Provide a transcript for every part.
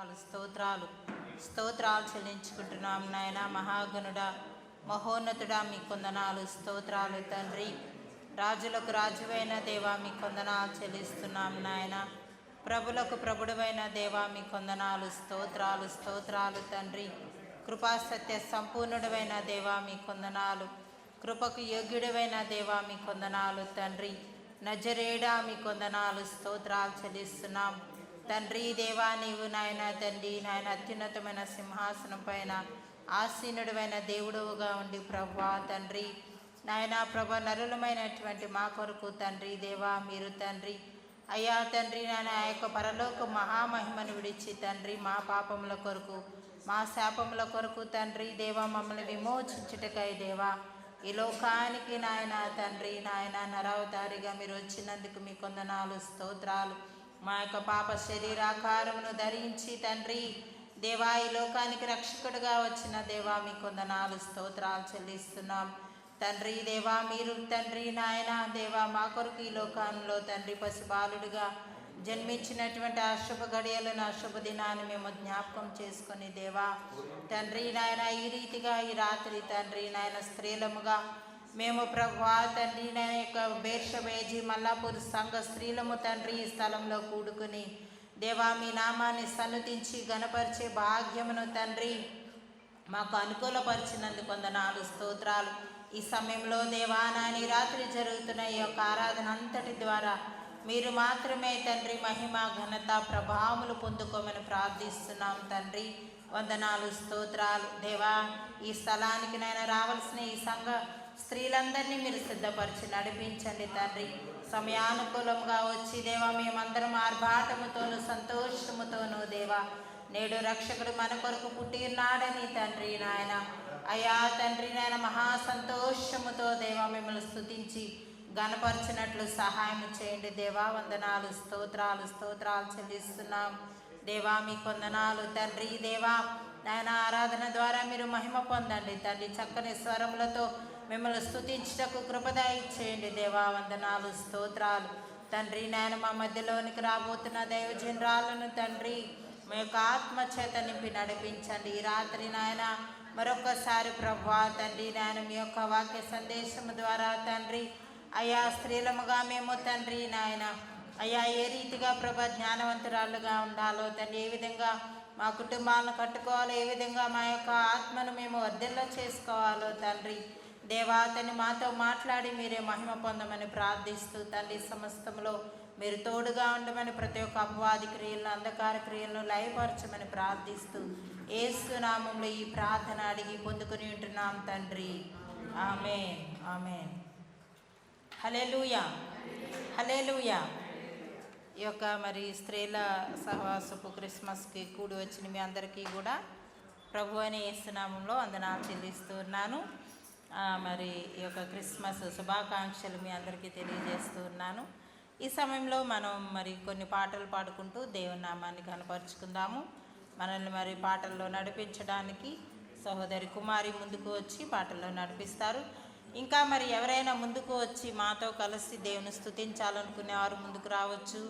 స్తోత్రాలు స్తోత్రాలు చెల్లించుకుంటున్నాం నాయన. మహాగణుడా, మహోన్నతుడా, మీ కొందనాలు స్తోత్రాలు తండ్రి. రాజులకు రాజువైన దేవా, మీ కొందనాలు చెల్లిస్తున్నాం నాయన. ప్రభులకు ప్రభుడువైన దేవా, మీ కొందనాలు స్తోత్రాలు స్తోత్రాలు తండ్రి. కృపాసత్య సంపూర్ణుడైన దేవా, మీ కొందనాలు. కృపకు యోగ్యుడైన దేవా, మీ కొందనాలు తండ్రి. నజరేడా, మీ కొందనాలు స్తోత్రాలు చెల్లిస్తున్నాం తండ్రి. దేవా, నీవు నాయన తండ్రి నాయన అత్యున్నతమైన సింహాసనం పైన ఆసీనుడమైన దేవుడుగా ఉండి ప్రభువా తండ్రి నాయన ప్రభ నరులమైనటువంటి మా కొరకు తండ్రి దేవా మీరు తండ్రి అయ్యా తండ్రి నాయన ఆ యొక్క పరలోక మహామహిమను విడిచి తండ్రి మా పాపముల కొరకు మా శాపముల కొరకు తండ్రి దేవా మమ్మల్ని విమోచించుటకై దేవా ఈ లోకానికి నాయన తండ్రి నాయన నరావతారిగా మీరు వచ్చినందుకు మీ కొందనాలు స్తోత్రాలు. మా యొక్క పాప శరీరాకారమును ధరించి తండ్రి దేవా ఈ లోకానికి రక్షకుడుగా వచ్చిన దేవా మీ కొందనాలు స్తోత్రాలు చెల్లిస్తున్నాం తండ్రి. దేవా మీరు తండ్రి నాయన దేవా మా కొరకు ఈ లోకంలో తండ్రి పసిబాలుడిగా జన్మించినటువంటి ఆ శుభ గడియలను ఆ శుభ దినాన్ని మేము జ్ఞాపకం చేసుకొని దేవా తండ్రి నాయన ఈ రీతిగా ఈ రాత్రి తండ్రి నాయన స్త్రీలముగా మేము ప్రభువా తండ్రి నాయన యొక్క బేర్షబేజీ మల్లాపూర్ సంఘ స్త్రీలము తండ్రి ఈ స్థలంలో కూడుకుని దేవా మీ నామాన్ని సన్నుతించి గణపరిచే భాగ్యమును తండ్రి మాకు అనుకూలపరిచినందుకు కొందనాలు స్తోత్రాలు. ఈ సమయంలో దేవా నాని రాత్రి జరుగుతున్న ఈ యొక్క ఆరాధన అంతటి ద్వారా మీరు మాత్రమే తండ్రి మహిమ ఘనత ప్రభావములు పొందుకోమని ప్రార్థిస్తున్నాం తండ్రి. వందనాలు స్తోత్రాలు దేవా. ఈ స్థలానికి నైనా రావాల్సిన ఈ సంఘ స్త్రీలందరినీ మీరు సిద్ధపరిచి నడిపించండి తండ్రి. సమయానుకూలంగా వచ్చి దేవా మేమందరం ఆర్భాటముతోనూ సంతోషముతోనూ దేవా నేడు రక్షకుడు మన కొరకు పుట్టినాడని తండ్రి నాయన అయ్యా తండ్రి నాయన మహా సంతోషముతో దేవా మిమ్మల్ని స్తుతించి గణపరచినట్లు సహాయం చేయండి దేవా. వందనాలు స్తోత్రాలు స్తోత్రాలు చెల్లిస్తున్నాం దేవా మీ కొందనాలు తండ్రి. దేవా నాయన ఆరాధన ద్వారా మీరు మహిమ పొందండి తండ్రి. చక్కని స్వరములతో మిమ్మల్ని స్తుతించుటకు కృపదయ చేయండి దేవా. వందనాలు స్తోత్రాలు తండ్రి. నాయన మా మధ్యలోనికి రాబోతున్న దైవజనరాలను తండ్రి మీ యొక్క ఆత్మచేత నింపి నడిపించండి. ఈ రాత్రి నాయన మరొకసారి ప్రభువా తండ్రి నాయన మీ యొక్క వాక్య సందేశము ద్వారా తండ్రి అయ్యా స్త్రీలముగా మేము తండ్రి నాయన అయ్యా ఏ రీతిగా ప్రభా జ్ఞానవంతురాలుగా ఉండాలో తండ్రి, ఏ విధంగా మా కుటుంబాలను కట్టుకోవాలో, ఏ విధంగా మా యొక్క ఆత్మను మేము వర్ధిల్ల చేసుకోవాలో తండ్రి దేవా తండ్రి మాతో మాట్లాడి మీరే మహిమ పొందమని ప్రార్థిస్తూ తండ్రి సమస్తంలో మీరు తోడుగా ఉండమని ప్రతి ఒక్క అపవాది క్రియలను అంధకార క్రియలను లయపరచమని ప్రార్థిస్తూ యేసు నామములో ఈ ప్రార్థన అడిగి పొందుకొని ఉంటున్నాం తండ్రి. ఆమేన్ ఆమేన్. హల్లెలూయా హల్లెలూయా. ఈ యొక్క మరి స్త్రీల సహవాసపు క్రిస్మస్కి కూడి వచ్చిన మీ అందరికీ కూడా ప్రభు అయిన యేసు నామములో వందనాలు చెల్లిస్తూ ఉన్నాను. మరి ఈ యొక్క క్రిస్మస్ శుభాకాంక్షలు మీ అందరికీ తెలియజేస్తూ ఉన్నాను. ఈ సమయంలో మనం మరి కొన్ని పాటలు పాడుకుంటూ దేవుని నామాన్ని కనపరుచుకుందాము. మనల్ని మరి పాటల్లో నడిపించడానికి సహోదరి కుమారి ముందుకు వచ్చి పాటల్లో నడిపిస్తారు. ఇంకా మరి ఎవరైనా ముందుకు వచ్చి మాతో కలిసి దేవుని స్తుతించాలనుకునే వారు ముందుకు రావచ్చు.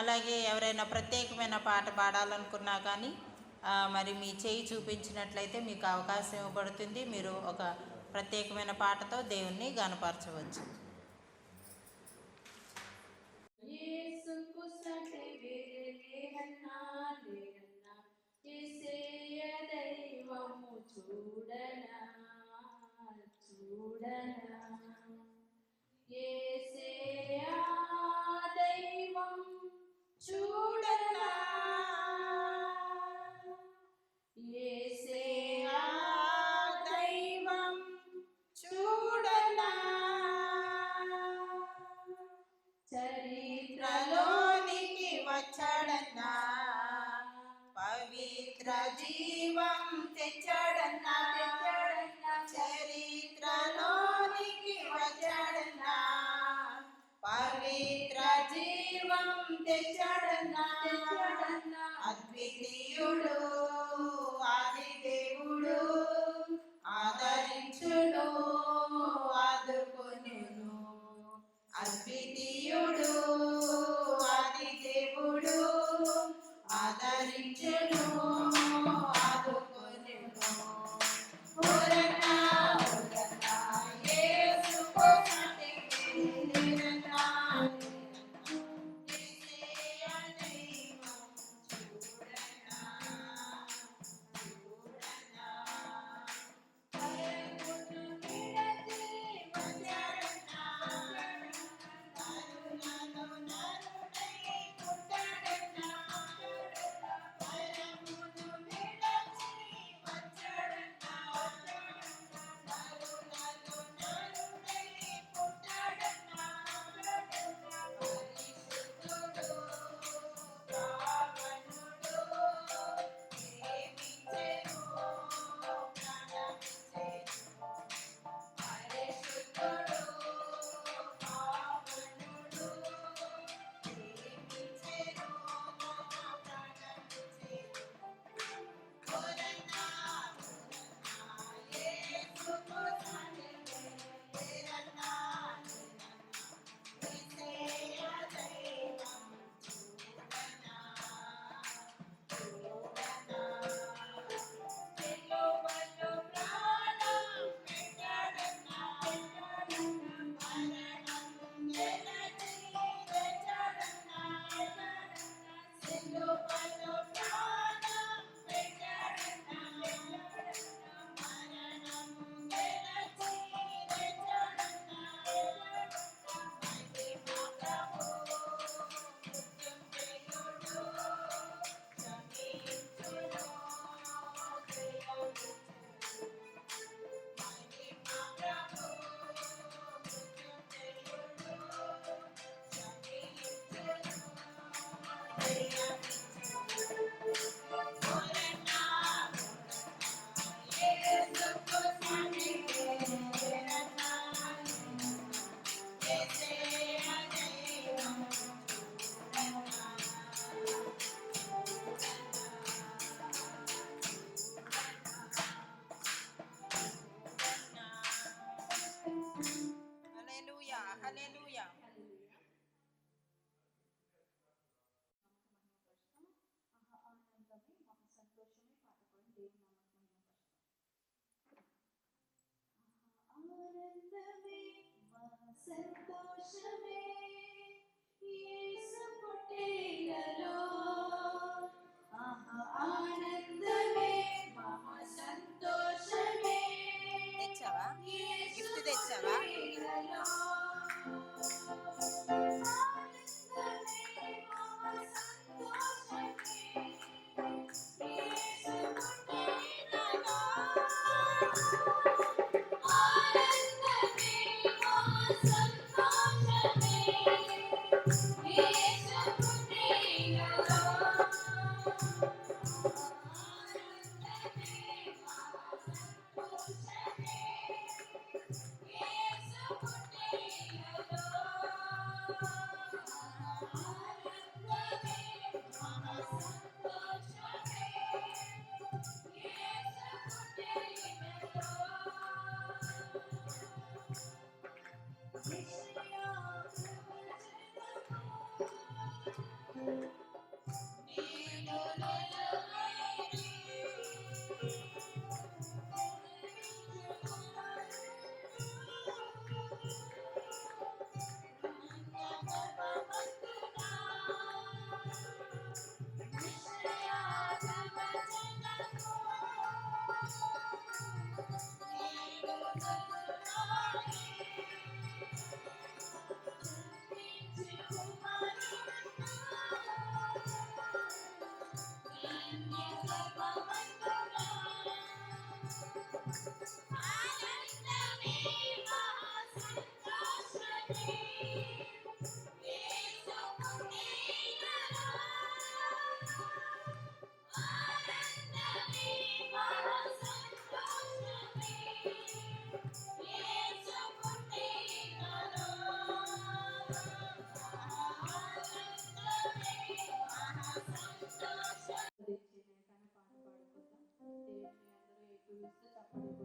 అలాగే ఎవరైనా ప్రత్యేకమైన పాట పాడాలనుకున్నా కానీ మరి మీ చేయి చూపించినట్లయితే మీకు అవకాశం ఇవ్వబడుతుంది. మీరు ఒక ప్రత్యేకమైన పాటతో దేవుణ్ణి గణపరచవచ్చు. చూడనా చూడనా యేసయ్యా దైవం చూడనా యేసయ్యా దైవం చూడనా చరిత్రలోనికి వచ్చాడన్నా పవిత్ర జీవం తెచ్చాడన్నా చరిత్రలోనికి వచ్చాడన్నా పవిత్ర జీవం తెచ్చాడన్నా అద్వితీయుడు ఆది దేవుడు ఆదరించును ఆదుకొనును అద్వితీయుడు ఆది దేవుడు ఆదరించును సంతోషమే యేసు పుట్టినలో ఆనందమే మహా సంతోషమే తెచ్చావా యేసు గిఫ్ట్ తెచ్చావా పుట్టినలో ఆనందమే మహా సంతోషమే యేసు పుట్టినలో ఆనందమే మహా సంతోషమే యేసు పుట్టినలో ఆనందమే మహా సంతోషమే యేసు పుట్టినలో ఆనందమే మహా సంతోషమే యేసు పుట్టినలో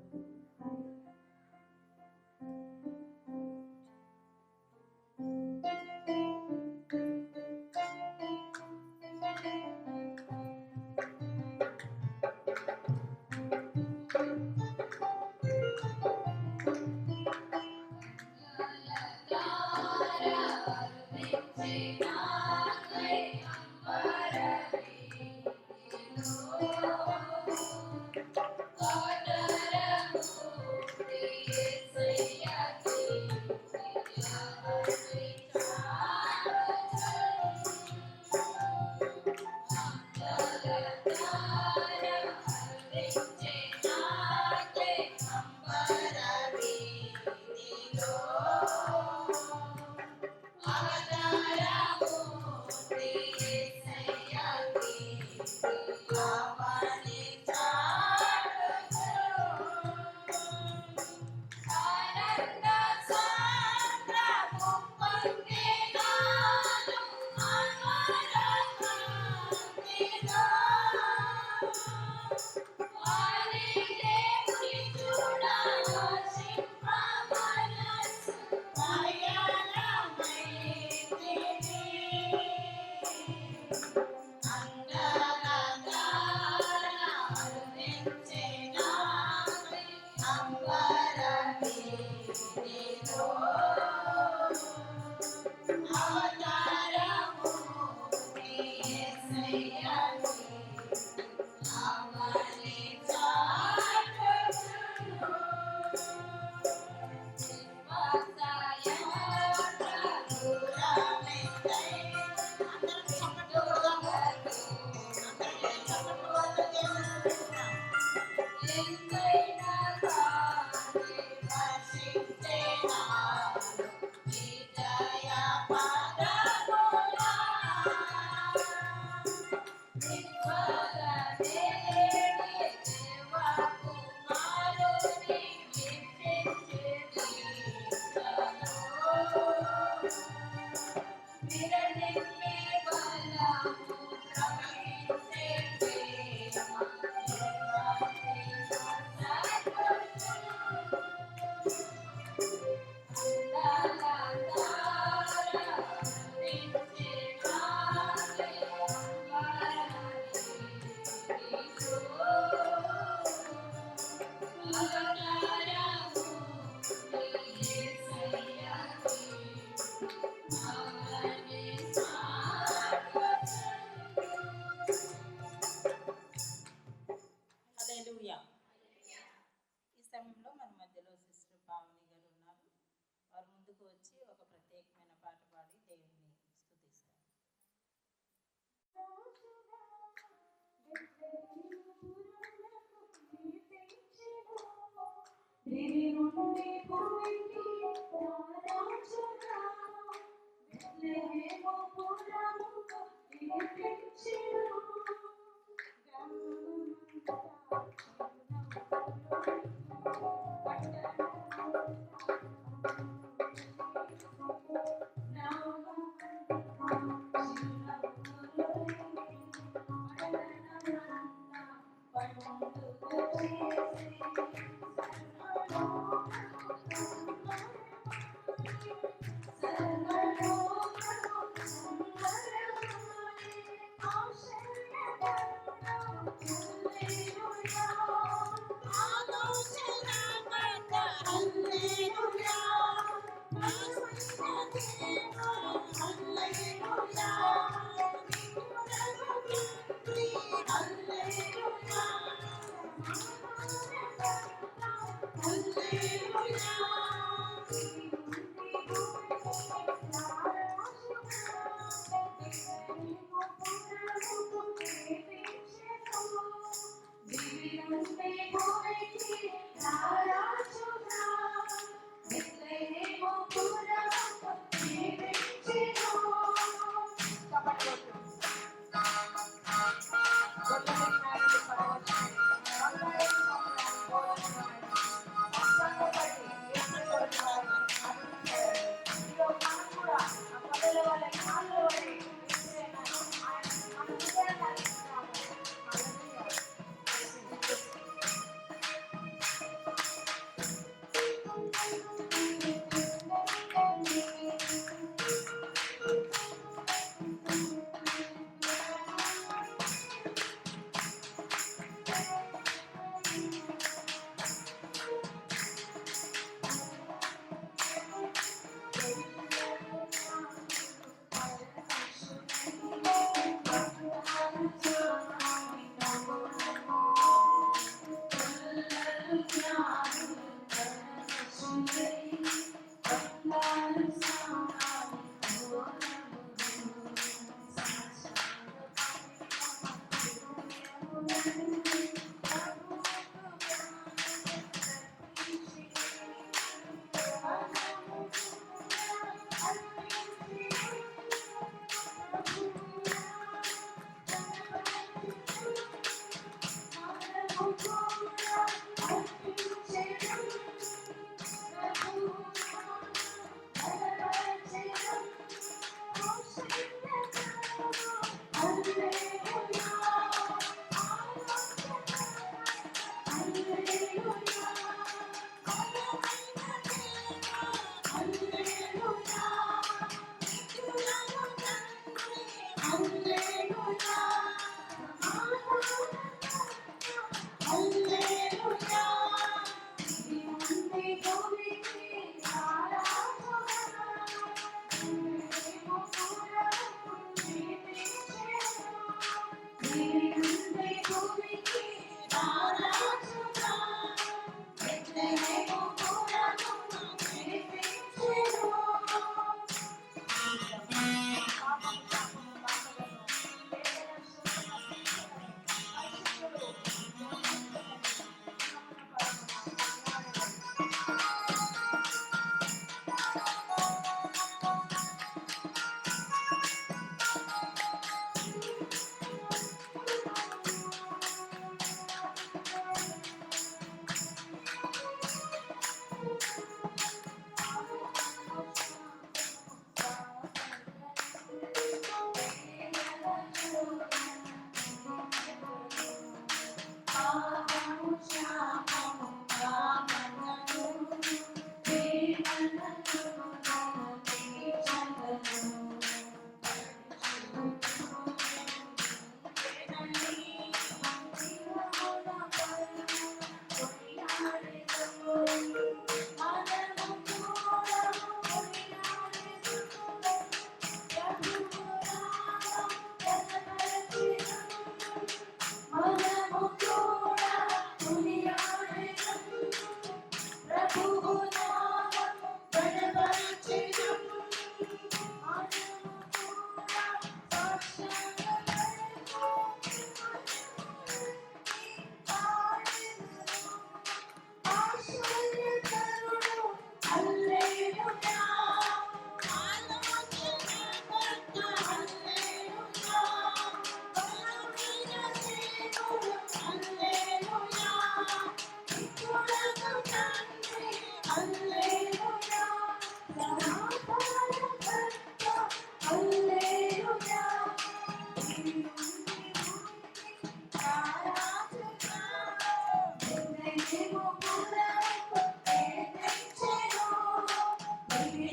ముందుకు వచ్చి ఒక ప్రత్యేకమైన పాట పాడి దేవుడిని స్తుతిస్తారు.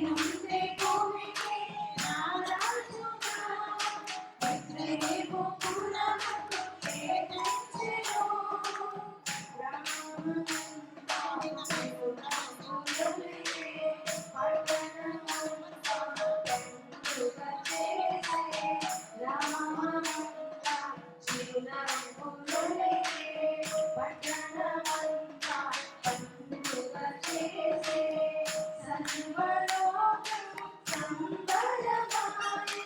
నుండి భూమికి నా రాజుగా బెత్లెహేము పురముకు చేర్చెను. గ్రామమంతా దేవునామములే పట్టణమంతా పండుగ చేసే. గ్రామమంతా చిరునవ్వులే పట్టణమంతా పండుగ చేసే. సర్వలోకము సంబరమాయె,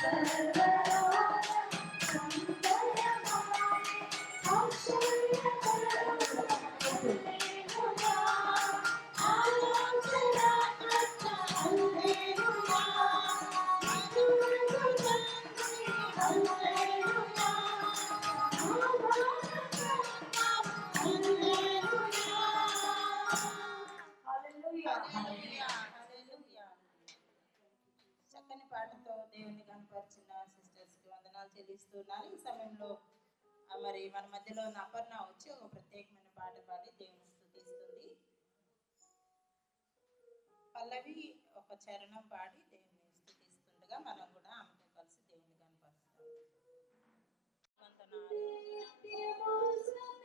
సర్వలోకము సంబరమాయె. ఆశ్చర్యకరము హల్లెలూయా, ఆలోచనాకర్త హల్లెలూయా, మధురము తండ్రి హల్లెలూయా, ఆరాధన హల్లెలూయా. హల్లెలూయా. హల్లెలూయా, హల్లెలూయా. చక్కని పాటతో దేవుని కనపరిచిన సిస్టర్స్కి వందనాలు చెల్లిస్తున్నాను. ఈ సమయంలో మరి మన మధ్యలో ఉన్న అపర్ణ వచ్చి ఒక ప్రత్యేకమైన పాట పాడి దేవుని స్తుతిస్తుంది. పల్లవి ఒక చరణం పాడి దేవుని స్తుతిస్తుండగా మనం కూడా ఆమెతో కలిసి దేవుని కనపరుస్తాం. వందనాలు దేవా, స్తోత్రం.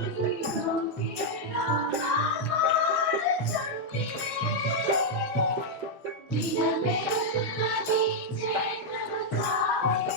హల్లెలూయా. దినమెల్ల నీ చేతులు చాపి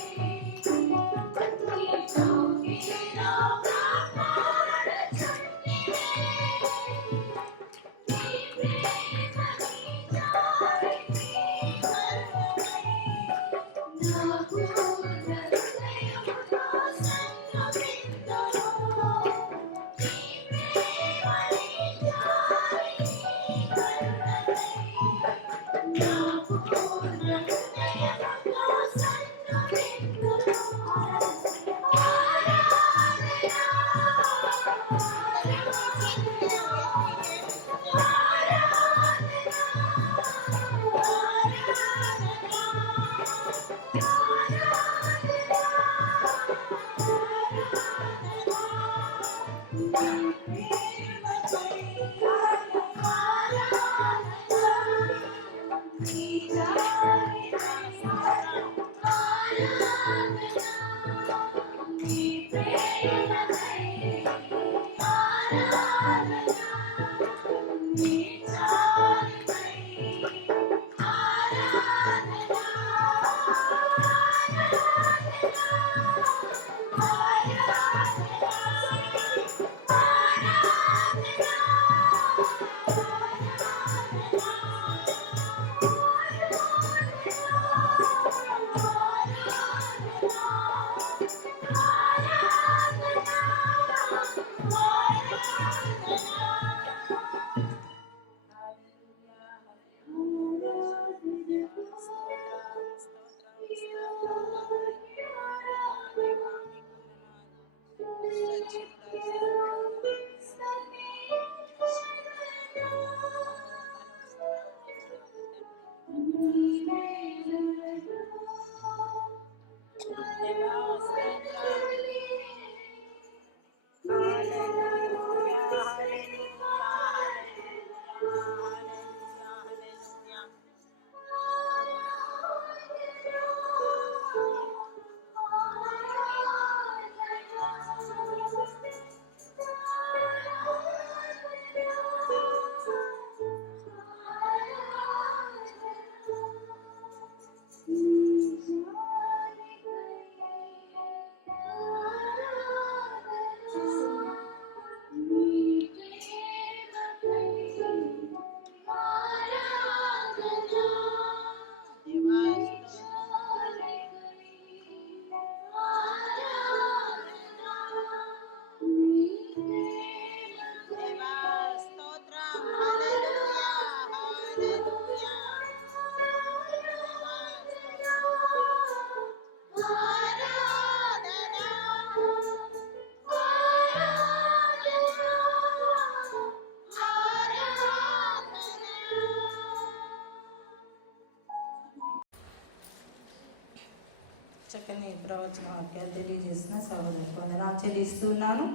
చక్కని ప్రవచన వాక్యాలు తెలియజేసిన సహోదరు వందనాలు చెల్లిస్తున్నాను.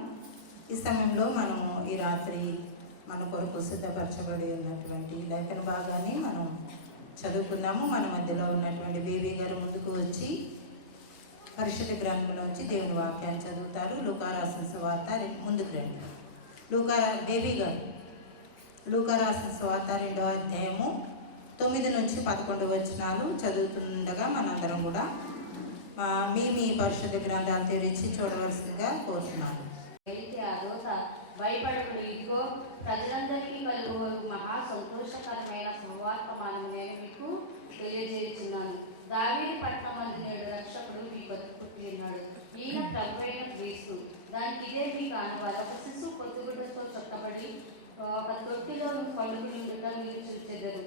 ఈ సమయంలో మనము ఈ రాత్రి మన కొరకు సిద్ధపరచబడి ఉన్నటువంటి లేఖన భాగాన్ని మనం చదువుకుందాము. మన మధ్యలో ఉన్నటువంటి బేబీ గారు ముందుకు వచ్చి పరిశుద్ధ గ్రంథంలోంచి దేవుని వాక్యాన్ని చదువుతారు. లూకా రాసిన సువార్త ముందుకు రండి. బేబీ గారు లూకా రాసిన సువార్త 2వ అధ్యాయము 9 నుంచి 11 వచనాలు చదువుతుండగా మనందరం కూడా మీ పరిశుద్ధ గ్రంథాలు తెరిచి చూడవలసిందిగా కోరుతున్నాను. అయితే ఆ దూత భయపడకుడు, ఇదిగో ప్రజలందరికీ కలుగు మహా సంతోషకరమైన సువార్తమానం నేను మీకు తెలియజేస్తున్నాను. దావీదు పట్టణమందు నేడు రక్షకుడు మీకు పుట్టి ఉన్నాడు. ఈయన ప్రభువైన క్రీస్తు. దానికి ఇదే మీకు ఆనవాలు. ఒక శిశువు పొత్తుగుడ్డతో చుట్టబడి ఒక తొట్టిలో పండుగలు ఉండటం మీరు చూచెదరు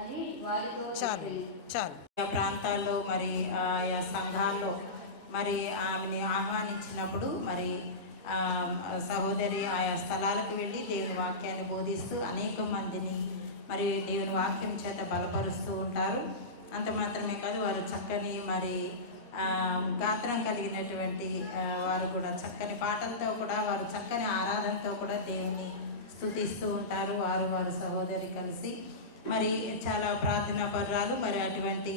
అని వారితో చాలు. ఆ ప్రాంతాల్లో మరి ఆయా సంఘాల్లో మరి ఆమెని ఆహ్వానించినప్పుడు మరి సహోదరి ఆయా స్థలాలకు వెళ్ళి దేవుని వాక్యాన్ని బోధిస్తూ అనేక మందిని మరి దేవుని వాక్యం చేత బలపరుస్తూ ఉంటారు. అంత మాత్రమే కాదు, వారు చక్కని మరి గాత్రం కలిగినటువంటి వారు కూడా చక్కని పాటలతో కూడా వారు చక్కని ఆరాధనతో కూడా దేవుని స్తుతిస్తూ ఉంటారు. వారు సహోదరి కలిసి మరి చాలా ప్రార్థనా పర్రాలు మరి అటువంటి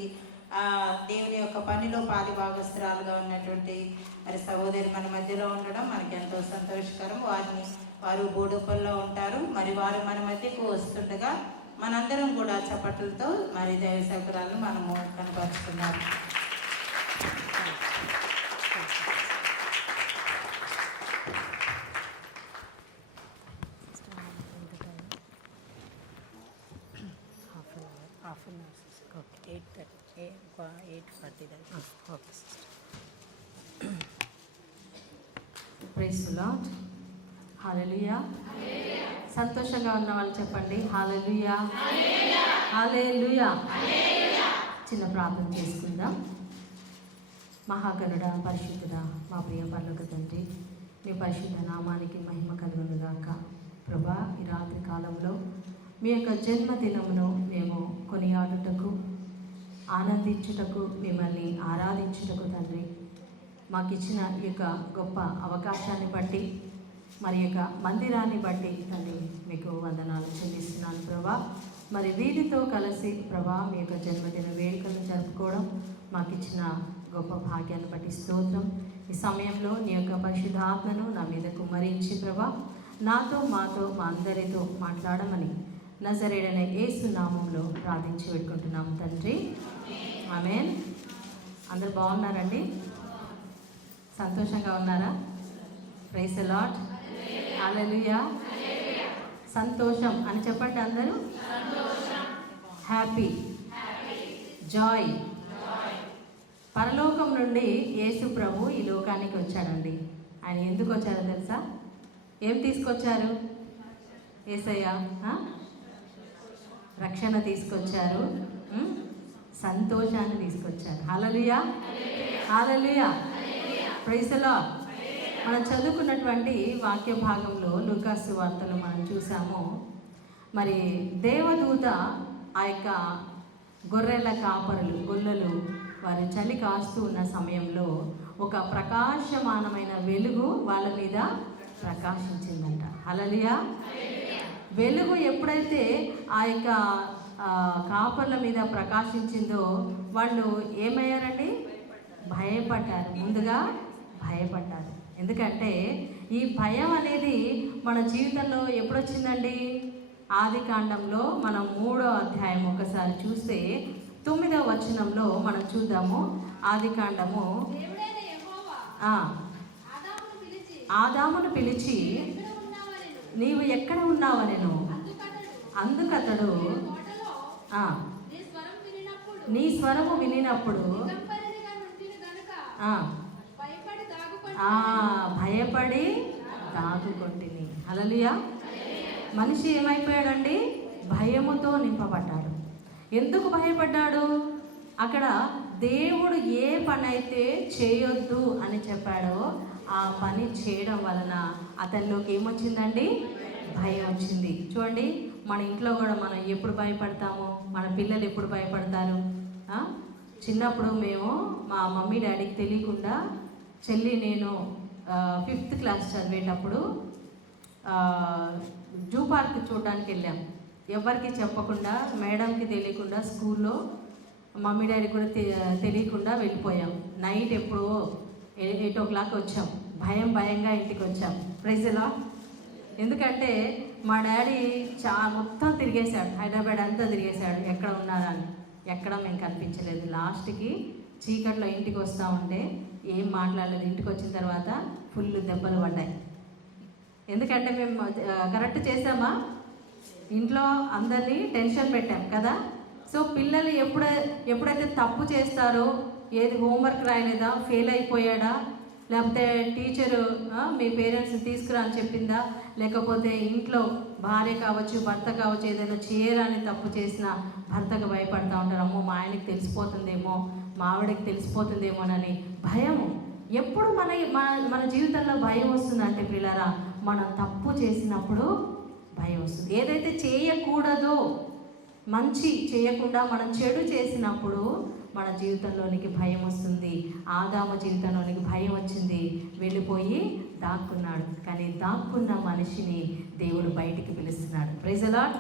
దేవుని యొక్క పనిలో పాలిభాగస్తురాలుగా ఉన్నటువంటి మరి సహోదరి మన మధ్యలో ఉండడం మనకి ఎంతో సంతోషకరం. వారు బోడుపల్లో ఉంటారు. మరి వారు మన మధ్యకు వస్తుండగా మనందరం కూడా చప్పట్లతో మరి దైవ సేవకురాలను మనము కనపరుచుకున్నాము. Half an hour 8:30 okay sister. Praise the Lord. Hallelujah. సంతోషంగా ఉన్న వాళ్ళు చెప్పండి హల్లెలూయా. హల్లెలూయా. చిన్న ప్రార్థన చేసుకుందాం. మహాగణుడా, పరిశుద్ధుడా, మా ప్రియ పరలోక తండ్రి, మీ పరిశుద్ధ నామానికి మహిమ కలుగును గాక. ప్రభా, ఈ రాత్రి కాలంలో మీ యొక్క జన్మదినమును మేము కొనియాడుటకు, ఆనందించుటకు, మిమ్మల్ని ఆరాధించుటకు తండ్రి మాకు ఇచ్చిన ఈ యొక్క గొప్ప అవకాశాన్ని బట్టి, మరి యొక్క మందిరాన్ని బట్టి తండ్రి మీకు వందనాలు చెల్లిస్తున్నాను ప్రభా. మరి వీరితో కలిసి ప్రభా మీ యొక్క జన్మదిన వేడుకలను జరుపుకోవడం మాకు ఇచ్చిన గొప్ప భాగ్యాన్ని బట్టి స్తోత్రం. ఈ సమయంలో నీ యొక్క పరిశుద్ధాత్మను నా మీద కుమ్మరించి ప్రభా నాతో, మాతో, మా అందరితో మాట్లాడమని నజరేయుడైన యేసు నామంలో ప్రార్థించి పెట్టుకుంటున్నాము తండ్రి. ఆమేన్. అందరు బాగున్నారండి? సంతోషంగా ఉన్నారా? Praise the Lord. హల్లెలూయా. సంతోషం అని చెప్పండి అందరూ. Happy, joy. పరలోకం నుండి యేసు ప్రభు ఈ లోకానికి వచ్చాడండి. ఆయన ఎందుకు వచ్చారో తెలుసా? ఏం తీసుకొచ్చారు? యేసయ్య రక్షణ తీసుకొచ్చారు, సంతోషాన్ని తీసుకొచ్చారు. Hallelujah. Hallelujah. Praise the Lord. మనం చదువుకున్నటువంటి వాక్య భాగంలో లూకాసు వార్తలో మనం చూసాము. మరి దేవదూత ఆ యొక్క గొర్రెల కాపరులు, గొల్లలు వారు చలి కాస్తూ ఉన్న సమయంలో ఒక ప్రకాశమానమైన వెలుగు వాళ్ళ మీద ప్రకాశించిందంట. హల్లెలూయా. వెలుగు ఎప్పుడైతే ఆ యొక్క కాపర్ల మీద ప్రకాశించిందో వాళ్ళు ఏమయ్యారండి? భయపడ్డారు. ముందుగా భయపడ్డారు. ఎందుకంటే ఈ భయం అనేది మన జీవితంలో ఎప్పుడు వచ్చిందండి? ఆది కాండంలో మనం 3వ అధ్యాయం ఒకసారి చూస్తే 9వ వచనంలో మనం చూద్దాము. ఆది కాండము. ఆదామును పిలిచి నీవు ఎక్కడ ఉన్నావనెను. అందుకతడు నీ స్వరము వినినప్పుడు భయపడి దాగుకొంటిని. హల్లెలూయా. మనిషి ఏమైపోయాడండి? భయముతో నింపబడ్డాడు. ఎందుకు భయపడ్డాడు? అక్కడ దేవుడు ఏ పని అయితే చేయొద్దు అని చెప్పాడో ఆ పని చేయడం వలన అతనిలోకి ఏమొచ్చిందండి? భయం వచ్చింది. చూడండి, మన ఇంట్లో కూడా మనం ఎప్పుడు భయపడతాము? మన పిల్లలు ఎప్పుడు భయపడతారు? చిన్నప్పుడు మేము మా మమ్మీ డాడీకి తెలియకుండా చెల్లి నేను 5th క్లాస్ చదివేటప్పుడు జూ పార్క్ చూడడానికి వెళ్ళాం. ఎవరికి చెప్పకుండా, మేడంకి తెలియకుండా, స్కూల్లో మమ్మీ డాడీ కూడా తెలియకుండా వెళ్ళిపోయాం. నైట్ ఎప్పుడో 8 o'clock వచ్చాం. భయంగా ఇంటికి వచ్చాం. Praise the Lord. ఎందుకంటే మా డాడీ మొత్తం తిరిగేశాడు, హైదరాబాద్ అంతా తిరిగేశాడు ఎక్కడ ఉన్నారని. ఎక్కడ మేము కనిపించలేదు. లాస్ట్కి చీకట్లో ఇంటికి వస్తూ ఉంటే ఏం మాట్లాడలేదు. ఇంటికి వచ్చిన తర్వాత ఫుల్ దెబ్బలు పడ్డాయి. ఎందుకంటే మేము కరెక్ట్ చేసామా? ఇంట్లో అందరినీ టెన్షన్ పెట్టాం కదా. సో పిల్లలు ఎప్పుడైతే తప్పు చేస్తారో, ఏది హోంవర్క్ రాయలేదా, ఫెయిల్ అయిపోయాడా, లేకపోతే టీచరు మీ పేరెంట్స్ని తీసుకురా అని చెప్పిందా, లేకపోతే ఇంట్లో భార్య కావచ్చు, భర్త కావచ్చు, ఏదైనా చేయరాని తప్పు చేసిన భర్తకు భయపడతా ఉంటారు. అమ్మో మా ఆయనకి తెలిసిపోతుందేమో, మా ఆవిడకి తెలిసిపోతుందేమోనని భయము. ఎప్పుడు మన జీవితంలో భయం వస్తుందంటే పిల్లరా, మనం తప్పు చేసినప్పుడు భయం వస్తుంది. ఏదైతే చేయకూడదో, మంచి చేయకుండా మనం చెడు చేసినప్పుడు మన జీవితంలోనికి భయం వస్తుంది. ఆదాము జీవితంలోనికి భయం వచ్చింది, వెళ్ళిపోయి దాక్కున్నాడు. కానీ దాక్కున్న మనిషిని దేవుడు బయటికి పిలుస్తున్నాడు. Praise the Lord.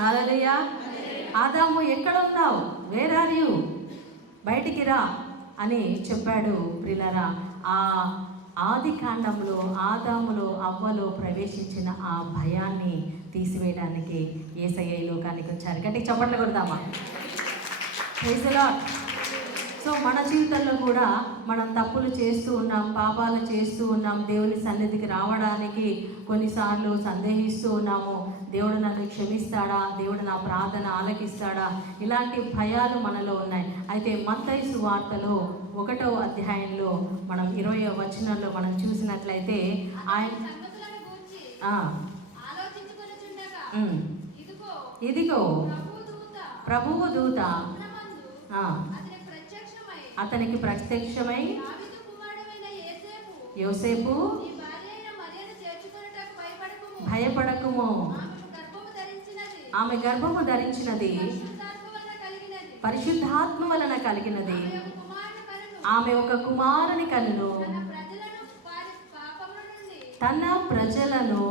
Hallelujah. Adam ఎక్కడ ఉన్నావు? Where are you? బయటికి రా అని చెప్పాడు. ప్రియులారా, ఆ ఆది కాండంలో ఆదాములో అవ్వలో ప్రవేశించిన ఆ భయాన్ని తీసివేయడానికి యేసయ్య ఈ లోకానికి వచ్చారు. గట్టిగా చప్పట్లు కొడదామా? Praise the Lord. సో మన జీవితంలో కూడా మనం తప్పులు చేస్తూ ఉన్నాం, పాపాలు చేస్తూ ఉన్నాం. దేవుని సన్నిధికి రావడానికి కొన్నిసార్లు సందేహిస్తూ ఉన్నాము. దేవుడు నన్ను క్షమిస్తాడా, దేవుడు నా ప్రార్థన ఆలకిస్తాడా, ఇలాంటి భయాలు మనలో ఉన్నాయి. అయితే మత్తయి సువార్తలో 1వ అధ్యాయంలో మనం 20వ వచనంలో మనం చూసినట్లయితే ఆయన ఇదిగో ప్రభువు దూత అతనికి ప్రత్యక్షమై యోసేపు భయపడకుము, ఆమె గర్భము ధరించినది పరిశుద్ధాత్మ వలన కలిగినది, ఆమె ఒక కుమారుని కనును, తన ప్రజలను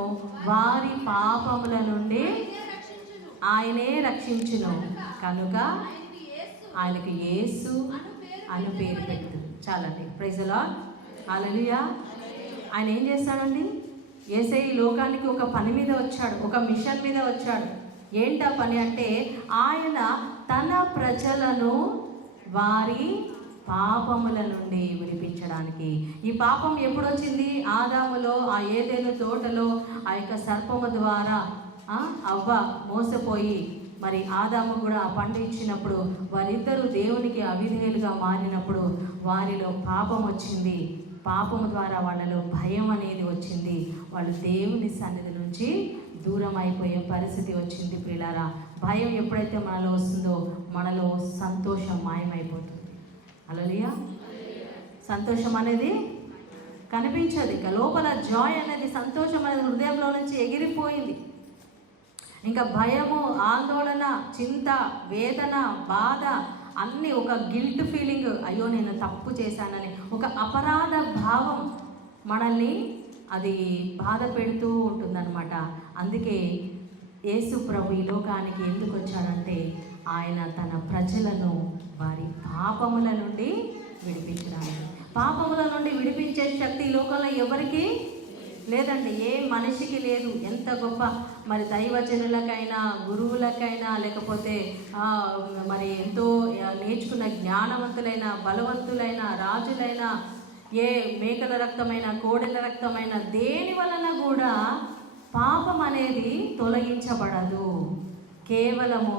వారి పాపముల నుండి ఆయనే రక్షించును, కనుక ఆయనకు యేసు అని పేరు పెట్టు. చాలండి. Praise the Lord. హల్లెలూయా. ఆయన ఏం చేస్తాడండి? యేసయ్య ఈ లోకానికి ఒక పని మీద వచ్చాడు, ఒక మిషన్ మీద వచ్చాడు. ఏంటా పని అంటే ఆయన తన ప్రజలను వారి పాపముల నుండి విడిపించడానికి. ఈ పాపం ఎప్పుడు వచ్చింది? ఆదాములో, ఆ ఏదెను తోటలో ఆ యొక్క సర్పము ద్వారా అవ్వ మోసపోయి మరి ఆదాము కూడా ఆ పండు ఇచ్చినప్పుడు వారిద్దరూ దేవునికి అవిధేయులుగా మారినప్పుడు వారిలో పాపం వచ్చింది. పాపము ద్వారా వాళ్ళలో భయం అనేది వచ్చింది. వాళ్ళు దేవుని సన్నిధి నుంచి దూరం అయిపోయే పరిస్థితి వచ్చింది. ప్రియులారా, భయం ఎప్పుడైతే మనలో వస్తుందో మనలో సంతోషం మాయమైపోతుంది. హల్లెలూయా. సంతోషం అనేది కనిపించదు. ఇక లోపల జాయ్ అనేది, సంతోషం అనేది హృదయంలో నుంచి ఎగిరిపోయింది. ఇంకా భయము, ఆందోళన, చింత, వేదన, బాధ అన్నీ ఒక గిల్ట్ ఫీలింగ్, అయ్యో నేను తప్పు చేశానని ఒక అపరాధ భావం మనల్ని అది బాధ పెడుతూ ఉంటుందన్నమాట. అందుకే యేసు ప్రభు ఈ లోకానికి ఎందుకు వచ్చాడంటే ఆయన తన ప్రజలను వారి పాపముల నుండి విడిపించడానికి. పాపముల నుండి విడిపించే శక్తి ఈ లోకంలో ఎవరికి లేదండి, ఏ మనిషికి లేదు. ఎంత గొప్ప మరి దైవజనులకైనా, గురువులకైనా, లేకపోతే మరి ఎంతో నేర్చుకున్న జ్ఞానవంతులైన, బలవంతులైన, రాజులైన, ఏ మేకల రక్తమైన, కోడెల రక్తమైన దేని వలన కూడా పాపం అనేది తొలగించబడదు. కేవలము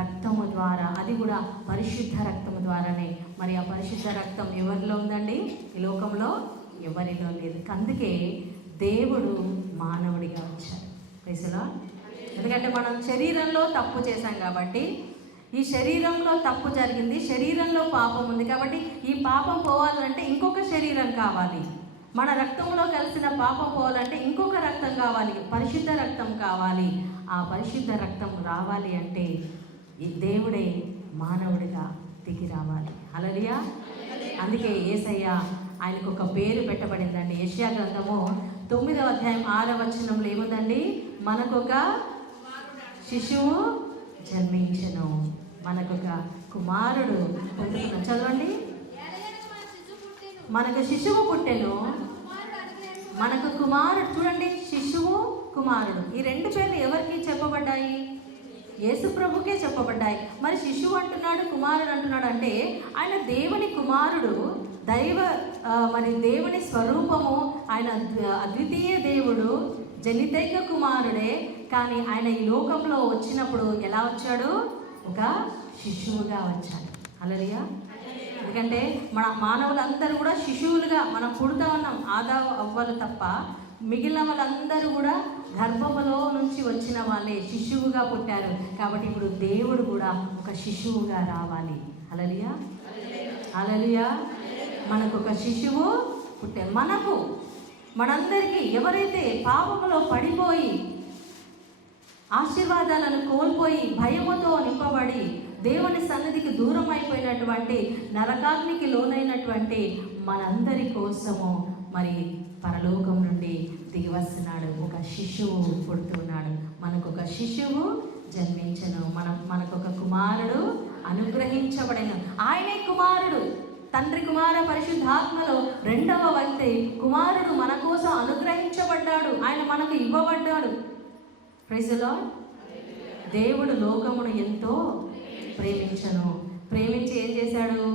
రక్తము ద్వారా, అది కూడా పరిశుద్ధ రక్తము ద్వారానే. మరి ఆ పరిశుద్ధ రక్తం ఎవరిలో ఉందండి? ఈ లోకంలో ఎవరిలో లేదు. అందుకే దేవుడు మానవుడిగా వచ్చాడు. Praise the Lord. ఎందుకంటే మనం శరీరంలో తప్పు చేశాం కాబట్టి, ఈ శరీరంలో తప్పు జరిగింది, శరీరంలో పాపం ఉంది కాబట్టి ఈ పాపం పోవాలంటే ఇంకొక శరీరం కావాలి. మన రక్తంలో కలిసిన పాపం పోవాలంటే ఇంకొక రక్తం కావాలి, పరిశుద్ధ రక్తం కావాలి. ఆ పరిశుద్ధ రక్తం రావాలి అంటే ఈ దేవుడే మానవుడిగా దిగి రావాలి. హల్లెలూయా. అందుకే యేసయ్య ఆయనకు ఒక పేరు పెట్టబడిందండి. యెషయా గ్రంథము 9వ అధ్యాయం 6వ వచనంలో ఏముందండి? మనకొక శిశువు జన్మించెను, మనకొక కుమారుడు పుట్టును. చదవండి. మనకు శిశువు పుట్టెను, మనకు కుమారుడు. చూడండి, శిశువు, కుమారుడు, ఈ రెండు పేర్లు ఎవరికి చెప్పబడ్డాయి? యేసు ప్రభుకే చెప్పబడ్డాయి. మరి శిశువు అంటున్నాడు, కుమారుడు అంటున్నాడు అంటే ఆయన దేవుని కుమారుడు, మరి దేవుని స్వరూపము, ఆయన అద్వితీయ దేవుడు, జనితైక కుమారుడే. కానీ ఆయన ఈ లోకంలో వచ్చినప్పుడు ఎలా వచ్చాడు? ఒక శిశువుగా వచ్చాడు. హల్లెలూయా. ఎందుకంటే మన మానవులందరూ కూడా శిశువులుగా మనం పుడుతూ ఉన్నాం. ఆదాము అవ్వలు తప్ప మిగిలిన వాళ్ళందరూ కూడా గర్భములో నుంచి వచ్చిన వాళ్ళే శిశువుగా పుట్టారు. కాబట్టి ఇప్పుడు దేవుడు కూడా ఒక శిశువుగా రావాలి. హల్లెలూయా. హల్లెలూయా. మనకు ఒక శిశువు పుట్టారు. మనందరికీ ఎవరైతే పాపములో పడిపోయి ఆశీర్వాదాలను కోల్పోయి భయముతో నింపబడి దేవుని సన్నిధికి దూరం అయిపోయినటువంటి, నరకాగ్నికి లోనైనటువంటి మనందరి కోసము మరి పరలోకం నుండి దిగి వస్తున్నాడు. ఒక శిశువు పుడుతున్నాడు. మనకొక శిశువు జన్మించను, మనకొక కుమారుడు అనుగ్రహించబడను. ఆయనే కుమారుడు. తండ్రి, కుమార, పరిశుద్ధాత్మలో రెండవ వ్యక్తి కుమారుడు మన కోసం అనుగ్రహించబడ్డాడు. ఆయన మనకు ఇవ్వబడ్డాడు. Praise the lord. దేవుడు లోకమును ఎంతో ప్రేమించను. ప్రేమించి ఏం చేశాడు?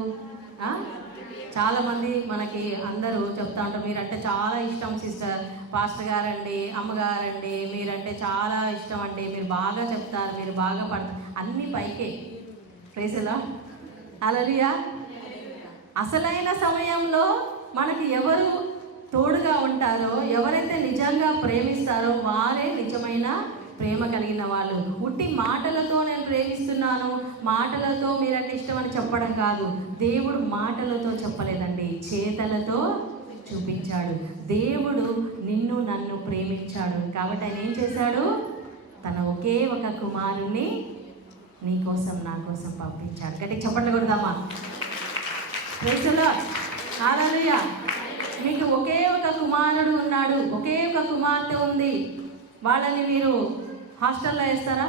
చాలామంది మనకి అందరూ చెప్తా ఉంటారు, మీరంటే చాలా ఇష్టం సిస్టర్, పాస్టర్ గారండి, అమ్మగారండి, మీరంటే చాలా ఇష్టం అండి, మీరు బాగా చెప్తారు, మీరు బాగా పడతారు, అన్నీ పైకే. ప్రైజ్లా హల్లెలూయా. అసలైన సమయంలో మనకి ఎవరు తోడుగా ఉంటారో, ఎవరైతే నిజంగా ప్రేమిస్తారో వారే నిజమైన ప్రేమ కలిగిన వాళ్ళు. ఉట్టి మాటలతో నేను ప్రేమిస్తున్నాను, మాటలతో మీరంటే ఇష్టం అని చెప్పడం కాదు. దేవుడు మాటలతో చెప్పలేదండి, చేతలతో చూపించాడు. దేవుడు నిన్ను నన్ను ప్రేమించాడు కాబట్టి ఆయన ఏం చేశాడు? తన ఒకే ఒక కుమారుణ్ణి నీ కోసం నా కోసం పంపించాడు. గట్టిగా చప్పట్లు కొడదామా? Praise the Lord. హల్లెలూయా. మీకు ఒకే ఒక కుమారుడు ఉన్నాడు, ఒకే ఒక కుమార్తె ఉంది. వాళ్ళని మీరు హాస్టల్లో వేస్తారా?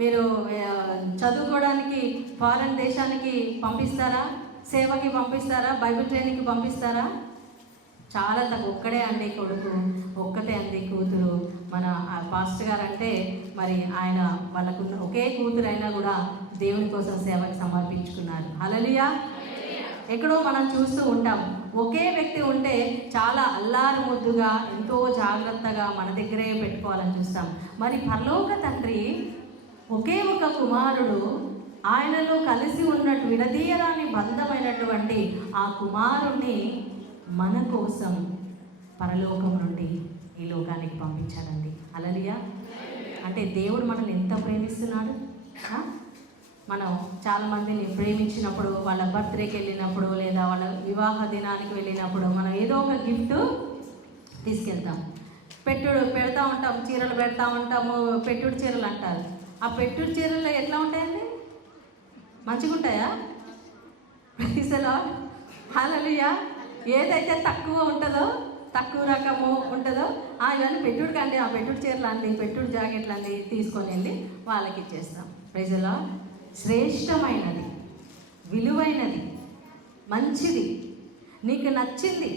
మీరు చదువుకోవడానికి ఫారెన్ దేశానికి పంపిస్తారా? సేవకి పంపిస్తారా? బైబిల్ ట్రైనింగ్కి పంపిస్తారా? చాలా తక్కువ. ఒక్కడే అండి కొడుకు, ఒక్కటే అండి కూతురు. మన పాస్టర్ గారు అంటే మరి ఆయన వాళ్ళకు ఒకే కూతురు అయినా కూడా దేవుని కోసం సేవకి సమర్పించుకున్నారు. హల్లెలూయా. ఎక్కడో మనం చూస్తూ ఉంటాం, ఒకే వ్యక్తి ఉంటే చాలా అల్లారు ముద్దుగా ఎంతో జాగ్రత్తగా మన దగ్గరే పెట్టుకోవాలని చూస్తాం. మరి పరలోక తండ్రి ఒకే ఒక కుమారుడు, ఆయనలో కలిసి ఉన్నట్టు విడదీయరాని బంధమైనటువంటి ఆ కుమారుణ్ణి మన కోసం పరలోకం నుండి ఈ లోకానికి పంపించాడండి. హల్లెలూయా. అంటే దేవుడు మనల్ని ఎంత ప్రేమిస్తున్నాడు. మనం చాలామందిని ప్రేమించినప్పుడు, వాళ్ళ బర్త్డేకి వెళ్ళినప్పుడు లేదా వాళ్ళ వివాహ దినానికి వెళ్ళినప్పుడు మనం ఏదో ఒక గిఫ్ట్ తీసుకెళ్తాం. పెడతా ఉంటాం, చీరలు పెడతా ఉంటాము, పెట్టుడు చీరలు అంటారు. ఆ పెట్టుడు చీరలు ఎట్లా ఉంటాయండి? మంచిగా ఉంటాయా? Praise the Lord. హల్లెలూయా. ఏదైతే తక్కువ ఉంటుందో, తక్కువ రకము ఉంటుందో ఇవన్నీ పెట్టుడు కండి, ఆ పెట్టుడు చీరలు అండి, పెట్టుడు జాకెట్లు అండి తీసుకొని వెళ్ళి వాళ్ళకి ఇచ్చేస్తాం. Praise the Lord. శ్రేష్టమైనది, విలువైనది, మంచిది, నీకు నచ్చింది,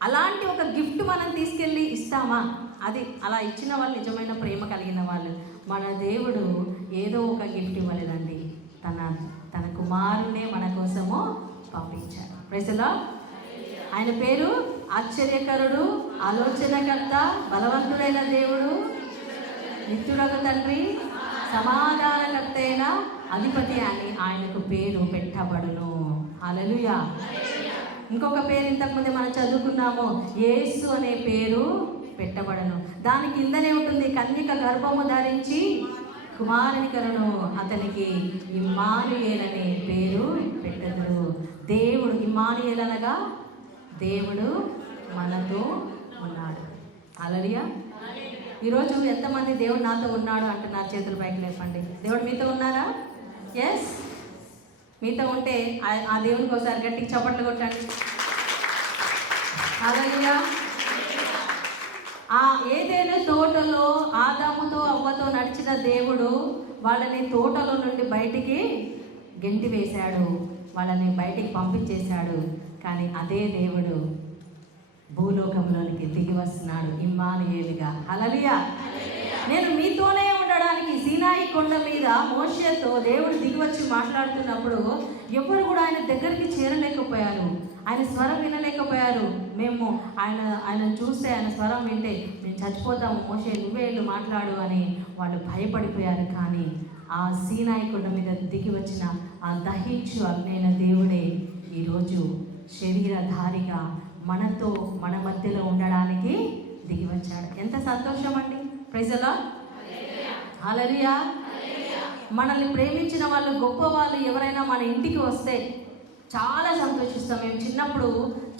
అలాంటి ఒక గిఫ్ట్ మనం తీసుకెళ్ళి ఇస్తామా? అది అలా ఇచ్చిన వాళ్ళు నిజమైన ప్రేమ కలిగిన వాళ్ళు. మన దేవుడు ఏదో ఒక గిఫ్ట్ ఇవ్వలేదండి, తన కుమారునే మన కోసము పంపించాడు. Praise the Lord. ఆయన పేరు ఆశ్చర్యకరుడు, ఆలోచనకర్త, బలవంతుడైన దేవుడు, నిత్యుడగు తండ్రి, సమాధానకర్త అయిన అధిపతి అని ఆయనకు పేరు పెట్టబడును. హల్లెలూయా. ఇంకొక పేరు ఇంతకుముందే మనం చదువుకున్నాము, యేసు అనే పేరు పెట్టబడను. దాని కిందనే ఉంటుంది, కన్యక గర్భము ధరించి కుమారుని కరును, అతనికి ఇమ్మానుయేల్ అనే పేరు పెట్టెదరు. దేవుడు ఇమ్మానుయేల్ అనగా దేవుడు మనతో ఉన్నాడు. హల్లెలూయా. ఈరోజు ఎంతమంది దేవుడు నాతో ఉన్నాడు అంటున్నారు? చేతులు పైకి లేపండి. దేవుడు మీతో ఉన్నారా? ఎస్. మీతో ఉంటే ఆ దేవునికి ఒకసారి గట్టిగా చప్పట్లు కొట్టండి. హల్లెలూయా. ఆ ఏదైనా తోటలో ఆదాముతో అవ్వతో నడిచిన దేవుడు వాళ్ళని తోటలో నుండి బయటికి గెంటి వేశాడు, వాళ్ళని బయటికి పంపించేశాడు. కానీ అదే దేవుడు భూలోకంలోనికి దిగి వస్తున్నాడు ఇమ్మానుయేలుగా. హల్లెలూయా. నేను మీతోనే ఉండడానికి సీనాయి కొండ మీద మోషేతో దేవుడు దిగి వచ్చి మాట్లాడుతున్నప్పుడు ఎవరు కూడా ఆయన దగ్గరికి చేరలేకపోయారు, ఆయన స్వరం వినలేకపోయారు. మేము ఆయన చూస్తే, ఆయన స్వరం వింటే మేము చచ్చిపోతాము, మోషే నువ్వే వెళ్ళు మాట్లాడు అని వాళ్ళు భయపడిపోయారు. కానీ ఆ సీనాయి కొండ మీద దిగి వచ్చిన ఆ దహించు అగ్నైన దేవుడే ఈరోజు శరీరధారిగా మనతో మన మధ్యలో ఉండడానికి దిగి వచ్చాడు. ఎంత సంతోషం అండి. Praise the Lord. హల్లెలూయా. మనల్ని ప్రేమించిన వాళ్ళు, గొప్ప వాళ్ళు ఎవరైనా మన ఇంటికి వస్తే చాలా సంతోషిస్తాం. మేము చిన్నప్పుడు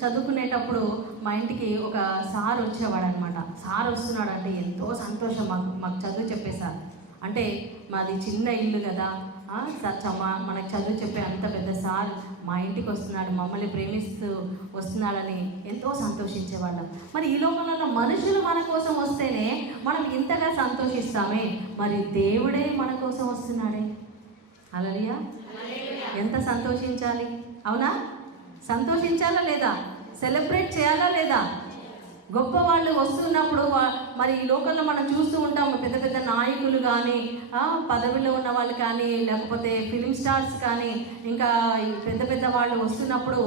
చదువుకునేటప్పుడు మా ఇంటికి ఒక సార్ వచ్చేవాడు అనమాట. సార్ వస్తున్నాడు అంటే ఎంతో సంతోషం. మాకు చదువు చెప్పేసారు అంటే మాది చిన్న ఇల్లు కదా, మనకు చదువు చెప్పే అంత పెద్ద సార్ మా ఇంటికి వస్తున్నాడు, మమ్మల్ని ప్రేమిస్తూ వస్తున్నాడని ఎంతో సంతోషించేవాళ్ళం. మరి ఈ లోకంలో మనుషులు మన కోసం వస్తేనే మనం ఇంతగా సంతోషిస్తామే, మరి దేవుడే మన కోసం వస్తున్నాడే. హల్లెలూయా. ఎంత సంతోషించాలి, అవునా? సంతోషించాలా లేదా? సెలబ్రేట్ చేయాలా లేదా? గొప్ప వాళ్ళు వస్తున్నప్పుడు మరి ఈ లోకంలో మనం చూస్తూ ఉంటాం, పెద్ద పెద్ద నాయకులు కానీ, పదవిలో ఉన్న వాళ్ళు కానీ, లేకపోతే ఫిలిం స్టార్స్ కానీ, ఇంకా పెద్ద పెద్ద వాళ్ళు వస్తున్నప్పుడు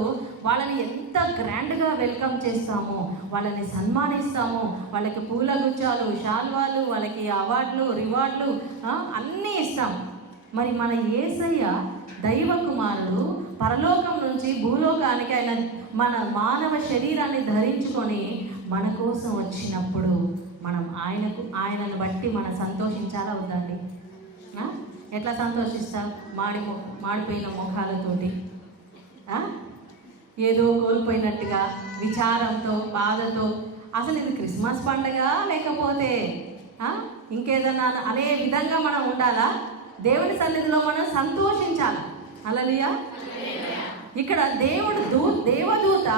వాళ్ళని ఎంత గ్రాండ్గా వెల్కమ్ చేస్తామో, వాళ్ళని సన్మానిస్తామో, వాళ్ళకి పూల గుచ్చాలు, శాల్వాలు, వాళ్ళకి అవార్డులు, రివార్డులు అన్నీ ఇస్తాం. మరి మన యేసయ్య దైవ కుమారుడు పరలోకం నుంచి భూలోకానికి ఆయన మన మానవ శరీరాన్ని ధరించుకొని మన కోసం వచ్చినప్పుడు మనం ఆయనను బట్టి మనం సంతోషించాలా వద్దండి? ఎట్లా సంతోషిస్తాం? మాడిపోయిన ముఖాలతోటి, ఏదో కోల్పోయినట్టుగా, విచారంతో, బాధతో. అసలు ఇది క్రిస్మస్ పండుగ లేకపోతే ఇంకేదన్నా అనే విధంగా మనం ఉండాలా? దేవుని సన్నిధిలో మనం సంతోషించాలి. హల్లెలూయా. ఇక్కడ దేవదూత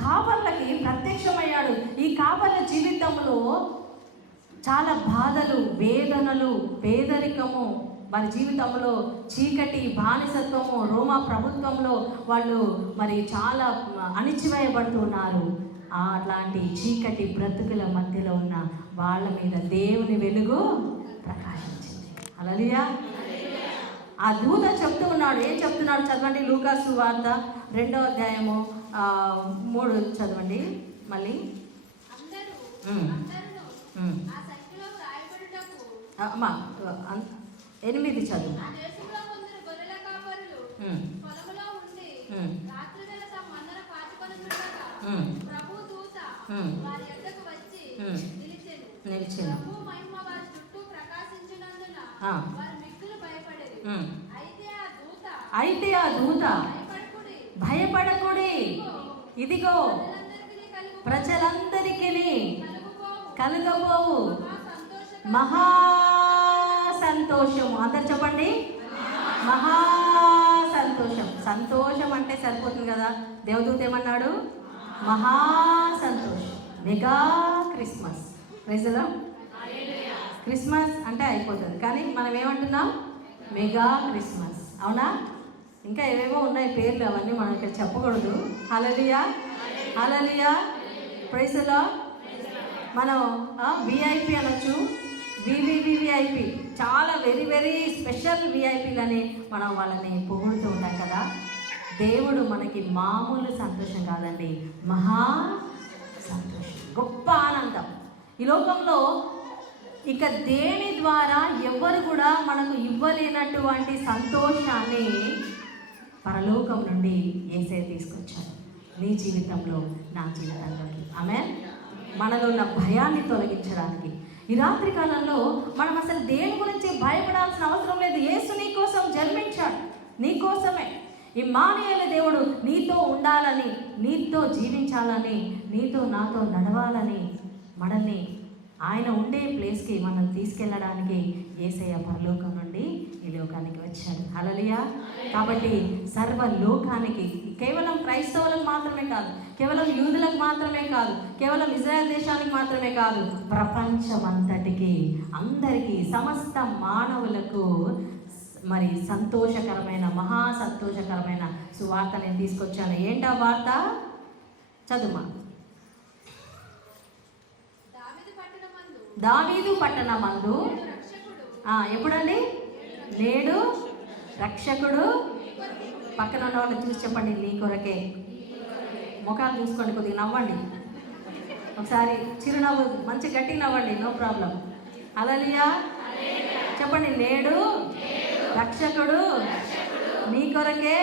కాపర్లకి ప్రత్యక్షమయ్యాడు. ఈ కాపర్ల జీవితంలో చాలా బాధలు, వేదనలు, పేదరికము, వారి జీవితంలో చీకటి, బానిసత్వము, రోమా ప్రభుత్వంలో వాళ్ళు మరి చాలా అణిచివేయబడుతున్నారు. అట్లాంటి చీకటి బ్రతుకుల మధ్యలో ఉన్న వాళ్ళ మీద దేవుని వెలుగు ప్రకాశించింది. హల్లెలూయా. ఆ దూత చెప్తూ ఉన్నాడు. ఏం చెప్తున్నాడు చదవండి. లూకా సువార్త 2వ అధ్యాయము 3 చదవండి మళ్ళీ. అమ్మా 8 చదువు. నిలిచిన అయితే ఆ దూత భయపడకుడి, ఇదిగో ప్రజలందరికీ కలుగబోవు మహా సంతోషము. అందరు చెప్పండి, మహా సంతోషం. సంతోషం అంటే సరిపోతుంది కదా. దేవదూత ఏమన్నాడు? మహా సంతోషం. Mega Christmas. ప్రైజ్లా. క్రిస్మస్ అంటే అయిపోతుంది, కానీ మనం ఏమంటున్నాం? Mega Christmas. అవునా? ఇంకా ఏవేవో ఉన్నాయి పేర్లు, అవన్నీ మనం ఇక్కడ చెప్పకూడదు. Hallelujah, hallelujah, praise the Lord. మనం విఐపి అనొచ్చు, వివివిఐపి, చాలా వెరీ వెరీ స్పెషల్ విఐపీలని మనం వాళ్ళని పొగుడుతూ ఉంటాం కదా. దేవుడు మనకి మామూలు సంతోషం కాదండి, మహా సంతోషం, గొప్ప ఆనందం. ఈ లోకంలో ఇక దేని ద్వారా ఎవరు కూడా మనకు ఇవ్వలేనటువంటి సంతోషాన్ని పరలోకం నుండి యేసయ్య తీసుకొచ్చాడు నీ జీవితంలో, నా జీవితంలోకి. ఆమేన్. మనలో ఉన్న భయాన్ని తొలగించడానికి ఈ రాత్రి కాలంలో మనం అసలు దేని గురించి భయపడాల్సిన అవసరం లేదు. యేసు నీ కోసం జన్మించాడు, నీ కోసమే. ఇమ్మానుయేలు దేవుడు నీతో ఉండాలని, నీతో జీవించాలని, నీతో నాతో నడవాలని, మనల్ని ఆయన ఉండే ప్లేస్కి మనం తీసుకెళ్ళడానికి యేసయ్య పరలోకం నుండి ఈ లోకానికి వచ్చాడు. హల్లెలూయా. కాబట్టి సర్వలోకానికి, కేవలం క్రైస్తవులకు మాత్రమే కాదు, కేవలం యూదులకు మాత్రమే కాదు, కేవలం ఇజ్రాయెల్ దేశానికి మాత్రమే కాదు, ప్రపంచమంతటికి, అందరికీ, సమస్త మానవులకు మరి సంతోషకరమైన, మహా సంతోషకరమైన సువార్త నేను తీసుకొచ్చాను. ఏంటా వార్త? చదుమా. దావీదు పట్టణమందు ఎప్పుడండి? నేడు రక్షకుడు. పక్కన ఉన్న వాళ్ళని చూసి చెప్పండి, నీ కొరకే. ముఖాలు చూసుకోండి, కొద్దిగా నవ్వండి ఒకసారి, చిరునవ్వు, మంచి గట్టి నవ్వండి, నో ప్రాబ్లం. హల్లెలూయా. చెప్పండి, నేడు రక్షకుడు నీ కొరకే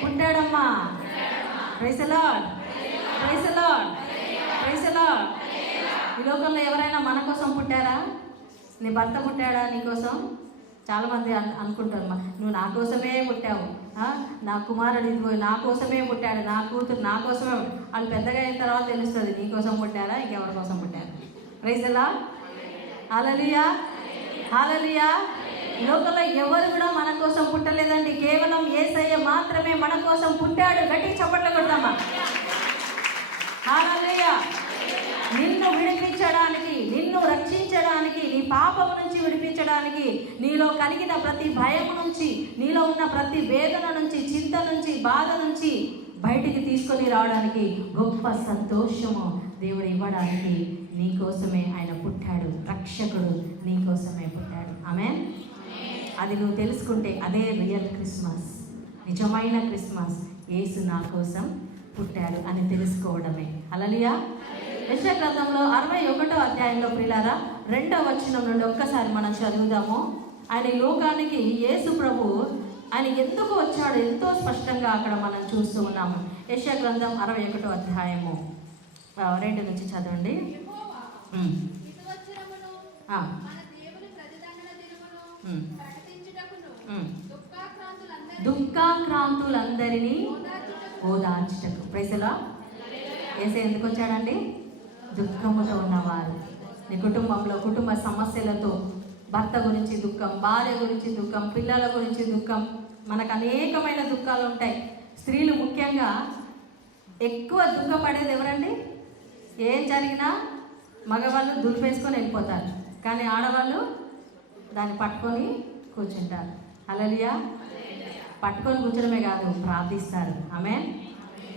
పుట్టాడమ్మా. Praise the Lord, praise the Lord, praise the Lord. ఈ లోకంలో ఎవరైనా మన కోసం పుట్టారా? నీ భర్త పుట్టాడా నీకోసం? చాలామంది అనుకుంటారు, నువ్వు నా కోసమే పుట్టావు, నా కుమారుడు ఇదిగో నా కోసమే పుట్టాడు, నా కూతురు నా కోసమే. వాళ్ళు పెద్దగా అయిన తర్వాత తెలుస్తుంది నీ కోసం పుట్టారా, ఇంకెవరి కోసం పుట్టారు. Praise the Lord. Hallelujah, hallelujah. ఈ లోకంలో ఎవరు కూడా మన కోసం పుట్టలేదండి, కేవలం యేసయ్య మాత్రమే మన కోసం పుట్టాడు. గట్టిగా చప్పట్లు కొడదామా? హల్లెలూయా. నిన్ను విడిపించడానికి, నిన్ను రక్షించడానికి, నీ పాపం నుంచి విడిపించడానికి, నీలో కలిగిన ప్రతి భయం నుంచి, నీలో ఉన్న ప్రతి వేదన నుంచి, చింత నుంచి, బాధ నుంచి బయటికి తీసుకొని రావడానికి గొప్ప సంతోషము దేవుడు ఇవ్వడానికి నీ కోసమే ఆయన పుట్టాడు. రక్షకుడు నీ కోసమే పుట్టాడు. ఆమేన్. అది నువ్వు తెలుసుకుంటే అదే రియల్ క్రిస్మస్, నిజమైన క్రిస్మస్. యేసు నా కోసం పుట్టాడు అని తెలుసుకోవడమే. హల్లెలూయా. యెషయా గ్రంథంలో 61వ అధ్యాయంలో ప్రియులారా 2వ వచనం నుండి ఒక్కసారి మనం చదువుదాము. ఆయన ఈ లోకానికి యేసు ప్రభు ఆయన ఎందుకు వచ్చాడు ఎంతో స్పష్టంగా అక్కడ మనం చూస్తూ ఉన్నాము. యెషయా గ్రంథం 61వ అధ్యాయము 2 నుంచి చదవండి. యెహోవా ఇటు వచ్చురమును మన దేవుని ప్రతిదండన దినమును ప్రకటించుటకును దుఃఖాక్రాంతులందరినీ ఓదార్చుటకు. Praise the Lord. యేసు ఎందుకు వచ్చాడండి? దుఃఖముతో ఉన్నవారు, నీ కుటుంబంలో కుటుంబ సమస్యలతో, భర్త గురించి దుఃఖం, భార్య గురించి దుఃఖం, పిల్లల గురించి దుఃఖం, మనకు అనేకమైన దుఃఖాలు ఉంటాయి. స్త్రీలు ముఖ్యంగా ఎక్కువ దుఃఖపడేది ఎవరండి? ఏం జరిగినా మగవాళ్ళు దులిపేసుకొని వెళ్ళిపోతారు, కానీ ఆడవాళ్ళు దాన్ని పట్టుకొని కూర్చుంటారు. హల్లెలూయా. పట్టుకొని కూర్చోడమే కాదు, ప్రార్థిస్తారు. ఆమేన్.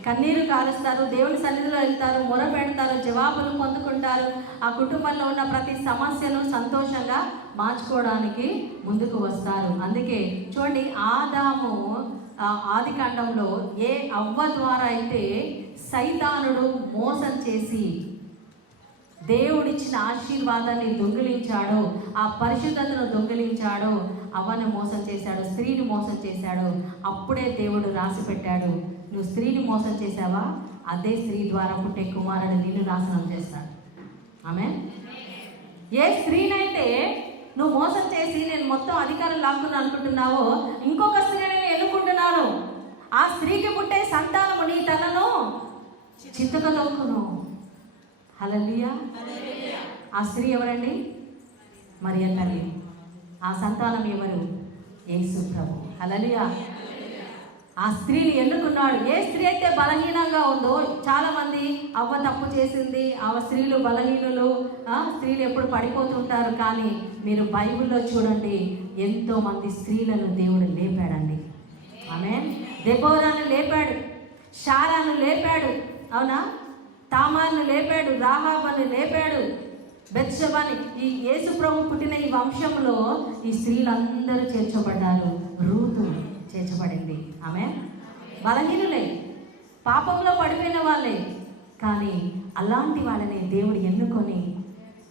కన్నీరు కారుస్తారు, దేవుని సన్నిధిలో వెళ్తారు, మొర పెడతారు, జవాబులు పొందుకుంటారు. ఆ కుటుంబంలో ఉన్న ప్రతి సమస్యను సంతోషంగా మార్చుకోవడానికి ముందుకు వస్తారు. అందుకే చూడండి, ఆదాము ఆది కాండంలో ఏ అవ్వ ద్వారా అయితే సైతానుడు మోసం చేసి దేవుడిచ్చిన ఆశీర్వాదాన్ని దొంగిలించాడో, ఆ పరిశుద్ధతను దొంగిలించాడో, అవ్వను మోసం చేశాడు, స్త్రీని మోసం చేశాడు. అప్పుడే దేవుడు రాసి పెట్టాడు, నువ్వు స్త్రీని మోసం చేశావా, అదే స్త్రీ ద్వారా పుట్టే కుమారుడు నిన్ను నాశనం చేస్తాడు. ఆమేన్. ఏ స్త్రీనైతే నువ్వు మోసం చేసి నేను మొత్తం అధికారం లాక్కున్నా అనుకుంటున్నావో, ఇంకొక స్త్రీని నేను ఎన్నుకుంటున్నాను, ఆ స్త్రీకి పుట్టే సంతానము నీ తనను చిత్తగా తొక్కును. హల్లెలూయా. ఆ స్త్రీ ఎవరండి? మరియ తల్లి. ఆ సంతానం ఎవరు? యేసు ప్రభు. హల్లెలూయా. ఆ స్త్రీని ఎన్నుకున్నాడు. ఏ స్త్రీ అయితే బలహీనంగా ఉందో, చాలామంది అవ్వ తప్పు చేసింది, ఆ స్త్రీలు బలహీనులు, స్త్రీలు ఎప్పుడు పడిపోతుంటారు. కానీ మీరు బైబిల్లో చూడండి, ఎంతోమంది స్త్రీలను దేవుడు లేపాడండి. ఆమేన్. దెబోరాను లేపాడు, షారాను లేపాడు, అవునా, తామారును లేపాడు, రాహాబును లేపాడు, బెత్షెబాని. ఈ యేసు ప్రభు పుట్టిన ఈ వంశంలో ఈ స్త్రీలందరూ చేర్చబడ్డారు. రూతు చేర్చబడింది. ఆమె బలహీనులే, పాపంలో పడిపోయిన వాళ్ళే, కానీ అలాంటి వాళ్ళని దేవుడు ఎన్నుకొని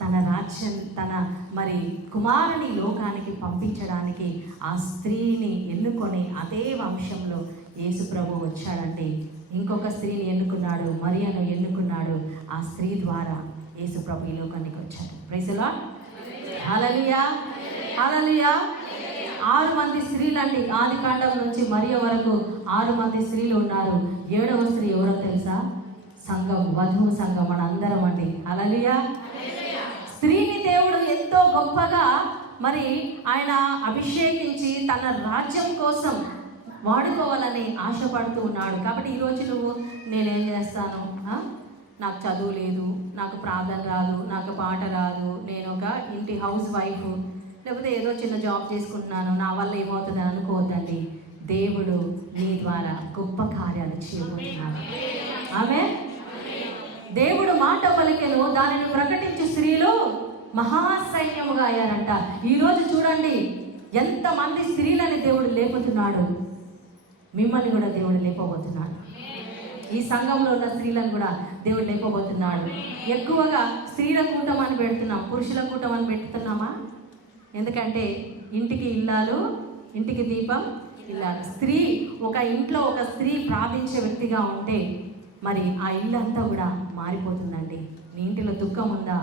తన రాజ్యం, తన మరి కుమారుని లోకానికి పంపించడానికి ఆ స్త్రీని ఎన్నుకొని అదే వంశంలో యేసు ప్రభు వచ్చాడండి. ఇంకొక స్త్రీని ఎన్నుకున్నాడు, మరియను ఎన్నుకున్నాడు. ఆ స్త్రీ ద్వారా యేసు ప్రభు ఈ లోకానికి వచ్చాడు. Praise the Lord. Hallelujah. Hallelujah. 6 మంది స్త్రీలండి, ఆది కాండం నుంచి మరియ వరకు 6 మంది స్త్రీలు ఉన్నారు. 7వ స్త్రీ ఎవరో తెలుసా? సంఘం, వధువు సంఘం, మన అందరం అండి. హల్లెలూయా. స్త్రీని దేవుడు ఎంతో గొప్పగా మరి ఆయన అభిషేకించి తన రాజ్యం కోసం వాడుకోవాలని ఆశపడుతూ ఉన్నాడు. కాబట్టి ఈరోజు నువ్వు నేనేం చేస్తాను, నాకు చదువు లేదు, నాకు ప్రార్థన రాదు, నాకు పాట రాదు, నేను ఒక ఇంటి హౌస్ వైఫ్, లేకపోతే ఏదో చిన్న జాబ్ చేసుకుంటున్నాను, నా వల్ల ఏమవుతుంది అనుకోవద్దండి. దేవుడు నీ ద్వారా గొప్ప కార్యాలు చేయబోతున్నాడు. ఆమేన్. దేవుడు మాట పలికెను, దానిని ప్రకటించే స్త్రీలు మహాసైన్యముగా అయ్యారంట. ఈరోజు చూడండి ఎంతమంది స్త్రీలని దేవుడు లేపుతున్నాడు. మిమ్మల్ని కూడా దేవుడు లేపబోతున్నాడు. ఈ సంఘంలో ఉన్న స్త్రీలను కూడా దేవుడు లేపబోతున్నాడు. ఎక్కువగా స్త్రీల కూటం అని పెడుతున్నాం, పురుషుల కూటం అని పెడుతున్నామా? ఎందుకంటే ఇంటికి ఇల్లాలు, ఇంటికి దీపం ఇల్లాలు. స్త్రీ ఒక ఇంట్లో ఒక స్త్రీ ప్రార్థించే వ్యక్తిగా ఉంటే మరి ఆ ఇల్లు అంతా కూడా మారిపోతుందండి. నీ ఇంటిలో దుఃఖం ఉందా,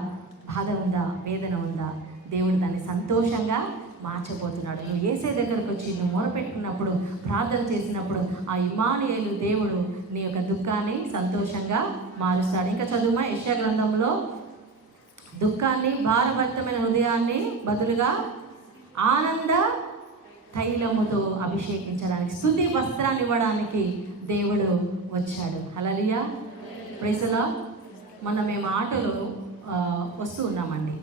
బాధ ఉందా, వేదన ఉందా, దేవుడు దాన్ని సంతోషంగా మార్చబోతున్నాడు. నువ్వు యేసే దగ్గరకు వచ్చి నువ్వు మొరపెట్టుకున్నప్పుడు, ప్రార్థన చేసినప్పుడు ఆ ఇమ్మానుయేలు దేవుడు నీ యొక్క దుఃఖాన్ని సంతోషంగా మారుస్తాడు. ఇంకా చదువుమా, యెషయా గ్రంథంలో దుఃఖాన్ని, భారభరితమైన హృదయాన్ని బదులుగా ఆనంద తైలముతో అభిషేకించడానికి, స్తుతి వస్త్రాన్ని ఇవ్వడానికి దేవుడు వచ్చాడు. హల్లెలూయా. Praise the Lord. మొన్న మేము ఆటోలో వస్తూ ఉన్నామండి.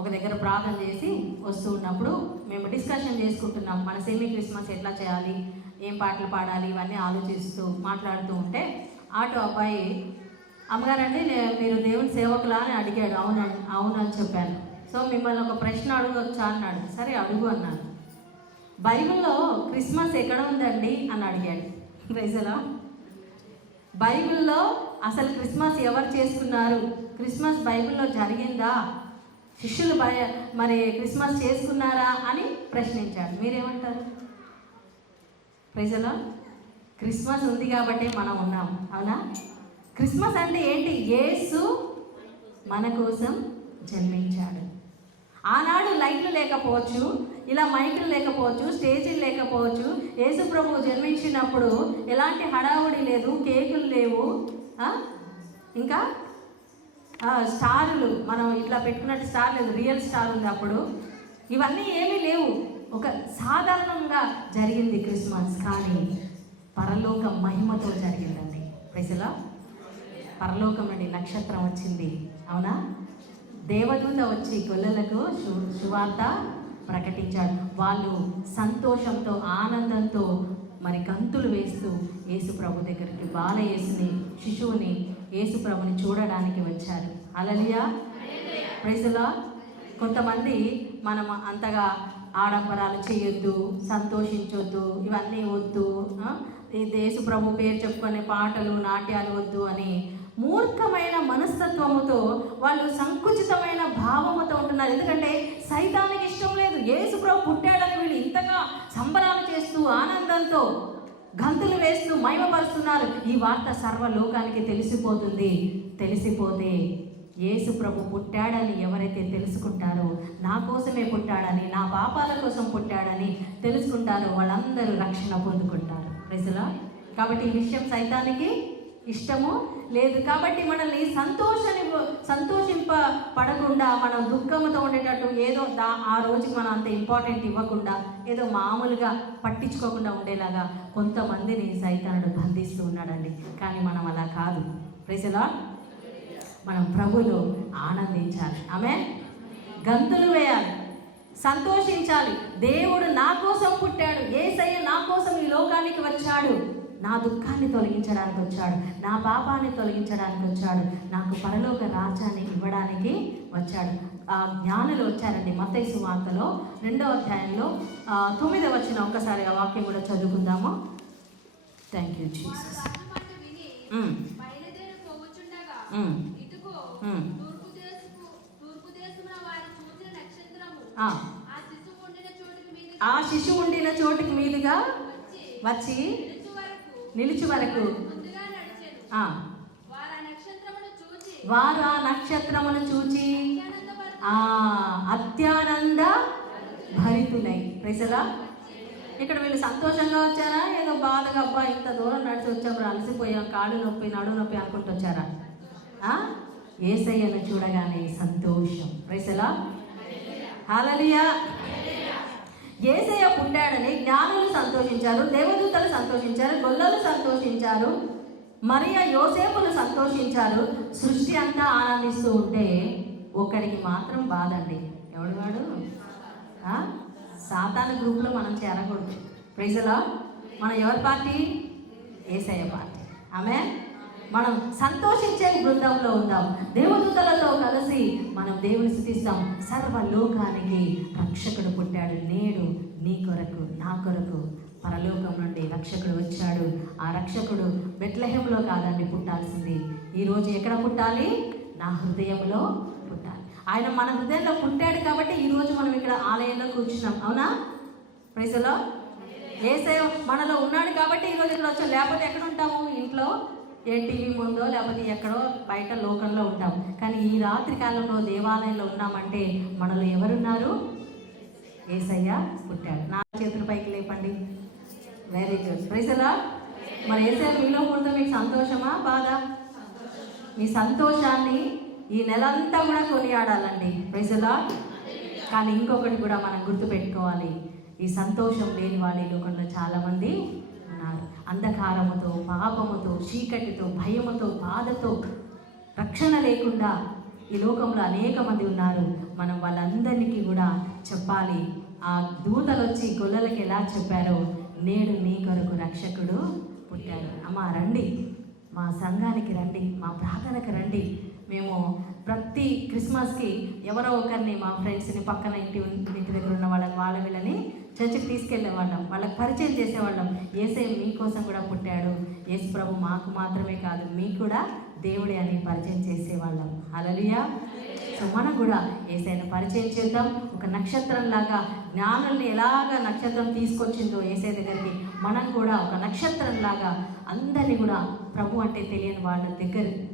ఒక దగ్గర ప్రార్థన చేసి వస్తూ ఉన్నప్పుడు మేము డిస్కషన్ చేసుకుంటున్నాం, మన సెమీ క్రిస్మస్ ఎట్లా చేయాలి, ఏం పాటలు పాడాలి, ఇవన్నీ ఆలోచిస్తూ మాట్లాడుతూ ఉంటే ఆటో అబ్బాయి అమ్మగారండి మీరు దేవుని సేవకులా అని అడిగాడు. అవునని చెప్పాను. సో మిమ్మల్ని ఒక ప్రశ్న అడగవచ్చా అన్నాడు. సరే అడుగు అన్నాను. బైబిల్లో క్రిస్మస్ ఎక్కడ ఉందండి అని అడిగాడు. ప్రైజలా, బైబిల్లో అసలు క్రిస్మస్ ఎవరు చేసుకున్నారు? క్రిస్మస్ బైబిల్లో జరిగిందా? శిష్యులు మరి క్రిస్మస్ చేసుకున్నారా అని ప్రశ్నించాడు. మీరేమంటారు? ప్రైజలా, క్రిస్మస్ ఉంది కాబట్టి మనం ఉన్నాం, అవునా? క్రిస్మస్ అంటే ఏంటి? యేసు మన కోసం జన్మించాడు. ఆనాడు లైట్లు లేకపోవచ్చు, ఇలా మైకులు లేకపోవచ్చు, స్టేజీలు లేకపోవచ్చు. యేసు ప్రభువు జన్మించినప్పుడు ఎలాంటి హడావుడి లేదు, కేకులు లేవు, ఇంకా స్టారులు మనం ఇట్లా పెట్టుకున్నట్టు స్టార్ లేదు, రియల్ స్టార్ ఉంది అప్పుడు. ఇవన్నీ ఏమీ లేవు. ఒక సాధారణంగా జరిగింది క్రిస్మస్. కానీ పరలోక మహిమతో జరిగిందండి. ప్రజలా, పరలోకం నుండి నక్షత్రం వచ్చింది, అవునా? దేవదూత వచ్చి గొల్లలకు సువార్త ప్రకటించాడు. వాళ్ళు సంతోషంతో ఆనందంతో మరి గంతులు వేస్తూ యేసు ప్రభు దగ్గరికి, బాలయేసుని, శిశువుని, యేసు ప్రభుని చూడడానికి వచ్చారు. హల్లెలూయా, ప్రైజ్ ది లార్డ్. కొంతమంది మనం అంతగా ఆడంబరాలు చేయొద్దు, సంతోషించొద్దు, ఇవన్నీ వద్దు, యేసు ప్రభు పేరు చెప్పుకునే పాటలు నాట్యాలు వద్దు అని మూర్ఖమైన మనస్తత్వముతో వాళ్ళు సంకుచితమైన భావముతో ఉంటున్నారు. ఎందుకంటే సైతానికి ఇష్టం లేదు. యేసు ప్రభు పుట్టాడని వీళ్ళు ఇంతగా సంబరాలు చేస్తూ ఆనందంతో గంతులు వేస్తూ మహిమపరుస్తున్నారు. ఈ వార్త సర్వలోకానికి తెలిసిపోతుంది. తెలిసిపోతే యేసు ప్రభు పుట్టాడని ఎవరైతే తెలుసుకుంటారో, నా కోసమే పుట్టాడని, నా పాపాల కోసం పుట్టాడని తెలుసుకుంటారో వాళ్ళందరూ రక్షణ పొందుకుంటారు. Praise the Lord. కాబట్టి ఈ విషయం సైతానికి ఇష్టము లేదు. కాబట్టి మనల్ని సంతోషింపబడకుండా మనం దుఃఖంతో ఉండేటట్టు ఏదో ఆ రోజుకి మనం అంత ఇంపార్టెంట్ ఇవ్వకుండా ఏదో మామూలుగా పట్టించుకోకుండా ఉండేలాగా కొంతమందిని సైతానుడు బంధిస్తూ ఉన్నాడండి. కానీ మనం అలా కాదు. Praise the Lord. మనం ప్రభువులో ఆనందించాలి. ఆమేన్. గంతులు వేయాలి, సంతోషించాలి. దేవుడు నా కోసం పుట్టాడు, యేసయ్య నా కోసం ఈ లోకానికి వచ్చాడు, నా దుఃఖాన్ని తొలగించడానికి వచ్చాడు, నా పాపాన్ని తొలగించడానికి వచ్చాడు, నాకు పరలోక రాజ్యాన్ని ఇవ్వడానికి వచ్చాడు. జ్ఞానులు వచ్చారండి. మత్తయి సువార్తలో 2వ అధ్యాయంలో 9వ వచనం ఒక్కసారి ఆ వాక్యం కూడా చదువుకుందాము. Thank you Jesus. ఆ శిశువు ఉండిన చోటుకి మీదుగా వచ్చి నిలిచి వరకు వారు ఆ నక్షత్రమును చూచి అత్యానంద భరితులై. ప్రైజలా, ఇక్కడ వీళ్ళు సంతోషంగా వచ్చారా, ఏదో బాధగా అబ్బా ఇంత దూరం నడిచి వచ్చాం, అలసిపోయాం, కాళ్ళు నొప్పి, నడుము నొప్పి అనుకుంటూ వచ్చారా? యేసయ్యను చూడగానే సంతోషం. ప్రైజలా, హల్లెలూయా. యేసయ్య పుట్టాడని జ్ఞానులు సంతోషించారు, దేవదూతలు సంతోషించారు, గొల్లలు సంతోషించారు, మరియ యోసేపులు సంతోషించారు. సృష్టి అంతా ఆనందిస్తూ ఉంటే ఒక్కడికి మాత్రం బాధ అండి. ఎవడు వాడు? సాతాను గ్రూప్లో మనం చేరకూడదు. Praise the Lord. మనం ఎవరి పార్టీ? యేసయ్య పార్టీ. ఆమేన్. మనం సంతోషించే బృందంలో ఉందాం. దేవదూతలతో కలిసి మనం దేవుని స్తుతిస్తాం. సర్వలోకానికి రక్షకుడు పుట్టాడు. నేడు నీ కొరకు, నా కొరకు పరలోకం నుండి రక్షకుడు వచ్చాడు. ఆ రక్షకుడు బెత్లెహేంలో కాదండి పుట్టాల్సింది. ఈరోజు ఎక్కడ పుట్టాలి? నా హృదయంలో పుట్టాలి. ఆయన మన హృదయంలో పుట్టాడు కాబట్టి ఈరోజు మనం ఇక్కడ ఆలయంలో కూర్చున్నాం, అవునా? Praise the lord. యేసయ్య మనలో ఉన్నాడు కాబట్టి ఈరోజు ఇక్కడ వచ్చాం. లేకపోతే ఎక్కడ ఉంటాము? ఇంట్లో ఏ టీవీ ముందో లేకపోతే ఎక్కడో బయట లోకంలో ఉంటాం. కానీ ఈ రాత్రి కాలంలో దేవాలయంలో ఉన్నామంటే మనలో ఎవరున్నారు? యేసయ్య పుట్టాడు. నా చేతుల పైకి లేపండి. Very good. Praise the Lord. మరి యేసయ్య మీలో పుడితే మీకు సంతోషమా, బాధ? మీ సంతోషాన్ని ఈ నెలంతా కూడా కొనియాడాలండి. Praise the lord. కానీ ఇంకొకటి కూడా మనం గుర్తుపెట్టుకోవాలి. ఈ సంతోషం లేని వాళ్ళు ఈ లోకంలో చాలామంది ఉన్నారు. అంధకారముతో, పాపముతో, చీకటితో, భయముతో, బాధతో, రక్షణ లేకుండా ఈ లోకంలో అనేక మంది ఉన్నారు. మనం వాళ్ళందరికీ కూడా చెప్పాలి. ఆ దూతలు వచ్చి గొల్లలకి ఎలా చెప్పారో, నేడు నీ కొరకు రక్షకుడు పుట్టాడు. అమ్మ రండి, మా సంఘానికి రండి, మా ప్రార్థనకు రండి. మేము ప్రతి క్రిస్మస్కి ఎవరో ఒకరిని, మా ఫ్రెండ్స్ని, పక్కన ఇంటి దగ్గర ఉన్న వాళ్ళ వీళ్ళని చర్చికి తీసుకెళ్ళేవాళ్ళం, వాళ్ళకి పరిచయం చేసేవాళ్ళం. యేసయ్య మీకోసం కూడా పుట్టాడు, యేసు ప్రభు మాకు మాత్రమే కాదు మీకు కూడా దేవుడే అని పరిచయం చేసేవాళ్ళం. హల్లెలూయా. సో మనం కూడా యేసయ్యను పరిచయం చేద్దాం. ఒక నక్షత్రంలాగా జ్ఞానుల్ని ఎలాగ నక్షత్రం తీసుకొచ్చిందో యేసయ్య దగ్గరికి, మనం కూడా ఒక నక్షత్రంలాగా అందరినీ కూడా ప్రభు అంటే తెలియని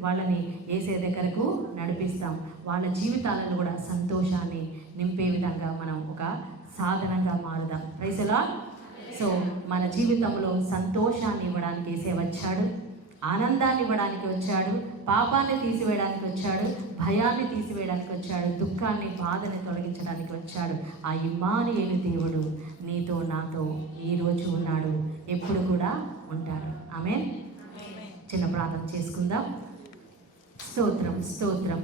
వాళ్ళని యేసయ్య దగ్గరకు నడిపిస్తాం. వాళ్ళ జీవితాలను కూడా సంతోషాన్ని నింపే విధంగా మనం ఒక సాధనంగా మారుదాం. Praise the Lord. సో మన జీవితంలో సంతోషాన్ని ఇవ్వడానికి యేసయ్య వచ్చాడు, ఆనందాన్ని ఇవ్వడానికి వచ్చాడు, పాపాన్ని తీసివేయడానికి వచ్చాడు, భయాన్ని తీసివేయడానికి వచ్చాడు, దుఃఖాన్ని, బాధని తొలగించడానికి వచ్చాడు. ఆ ఇమ్మానుయేలు దేవుడు నీతో నాతో ఈరోజు ఉన్నాడు, ఎప్పుడు కూడా ఉంటాడు. ఆమేన్. చిన్న ప్రార్థన చేసుకుందాం. స్తోత్రం, స్తోత్రం.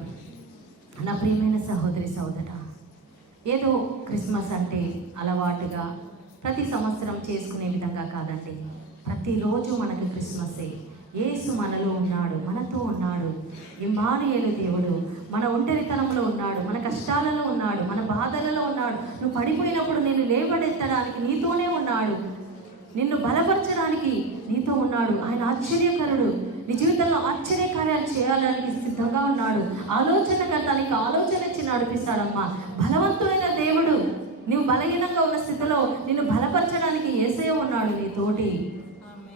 నా ప్రియమైన సహోదరి సోదరా, ఏదో క్రిస్మస్ అంటే అలవాటుగా ప్రతి సంవత్సరం చేసుకునే విధంగా కాదండి. ప్రతిరోజు మనకు క్రిస్మసే. యేసు మనలో ఉన్నాడు, మనతో ఉన్నాడు. ఇమ్మానుయేలు దేవుడు మన ఒంటరితనంలో ఉన్నాడు, మన కష్టాలలో ఉన్నాడు, మన బాధలలో ఉన్నాడు. నువ్వు పడిపోయినప్పుడు నేను లేవనెత్తడానికి నీతోనే ఉన్నాడు, నిన్ను బలపరచడానికి నీతో ఉన్నాడు. ఆయన ఆశ్చర్యకరుడు, నీ జీవితంలో ఆశ్చర్యకార్యాలు చేయాలని సిద్ధంగా ఉన్నాడు. ఆలోచనకర్త, నీకు ఆలోచన ఇచ్చి నడిపిస్తాడమ్మా. బలవంతుడైన దేవుడు, నువ్వు బలహీనంగా ఉన్న స్థితిలో నిన్ను బలపరచడానికి యేసయ్య ఉన్నాడు నీతోటి.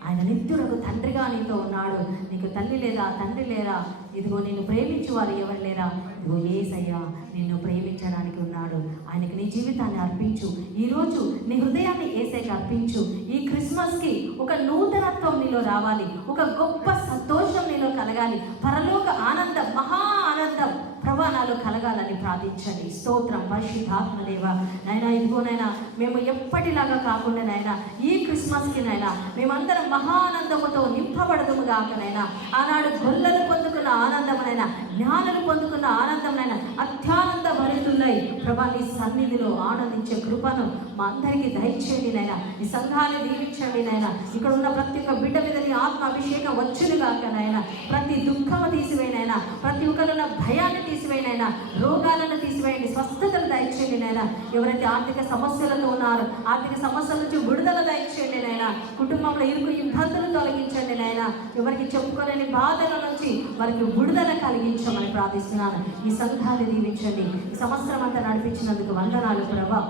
ఆయన నిత్యుడకు తండ్రిగా నీతో ఉన్నాడు. నీకు తల్లి లేదా, తండ్రి లేరా? ఇదిగో నిన్ను ప్రేమించు వారు ఎవరు లేరా? ఇదిగో యేసయ్య నిన్ను ప్రేమించడానికి ఉన్నాడు. ఆయనకి నీ జీవితాన్ని అర్పించు. ఈరోజు నీ హృదయాన్ని యేసయ్యకి అర్పించు. ఈ క్రిస్మస్కి ఒక నూతనత్వం నీలో రావాలి, ఒక గొప్ప సంతోషం నీలో కలగాలి, పరలోక ఆనందం, మహా ఆనందం ప్రభా నాలో కలగాలని ప్రార్థించండి. స్తోత్రం. పరిశుద్ధాత్మ దేవ, నాయనా ఇదిగోనైనా మేము ఎప్పటిలాగా కాకుండా నాయనా ఈ క్రిస్మస్కి నాయనా మేమందరం మహానందముతో నింపబడదుము గాకనైనా. ఆనాడు గొల్లలు పొందుకున్న ఆనందమునైనా, జ్ఞానులు పొందుకున్న ఆనందమునైనా అత్యానంద భరితులై ప్రభా నీ సన్నిధిలో ఆనందించే కృపను మా అందరికీ దయచేయండి నాయనా. ఈ సంఘాన్ని దీవించండి నాయనా. ఇక్కడ ఉన్న ప్రతి ఒక్క బిడ్డ మీద నీ ఆత్మ అభిషేకం వచ్చును గాక నాయనా. ప్రతి దుఃఖము తీసివేయనైనా, ప్రతి ఒక్కరున్న భయాన్ని తీసివేయనైనా, రోగాలను తీసివేయండి, స్వస్థతలు దయచేయండి నాయనా. ఎవరైతే ఆర్థిక సమస్యలతో ఉన్నారో ఆర్థిక సమస్యల నుంచి విడుదల దయచేయండి నాయనా. కుటుంబంలో ఇరుకు ఇబ్బందులు తొలగించండి నాయనా. ఎవరికి చెప్పుకోలేని బాధల నుంచి వారికి విడుదల కలిగించమని ప్రార్థిస్తున్నాను. ఈ సంఘాన్ని దీవించండి. ఈ సంవత్సరం అంతా నడిపించినందుకు వందనాలు ప్రభా.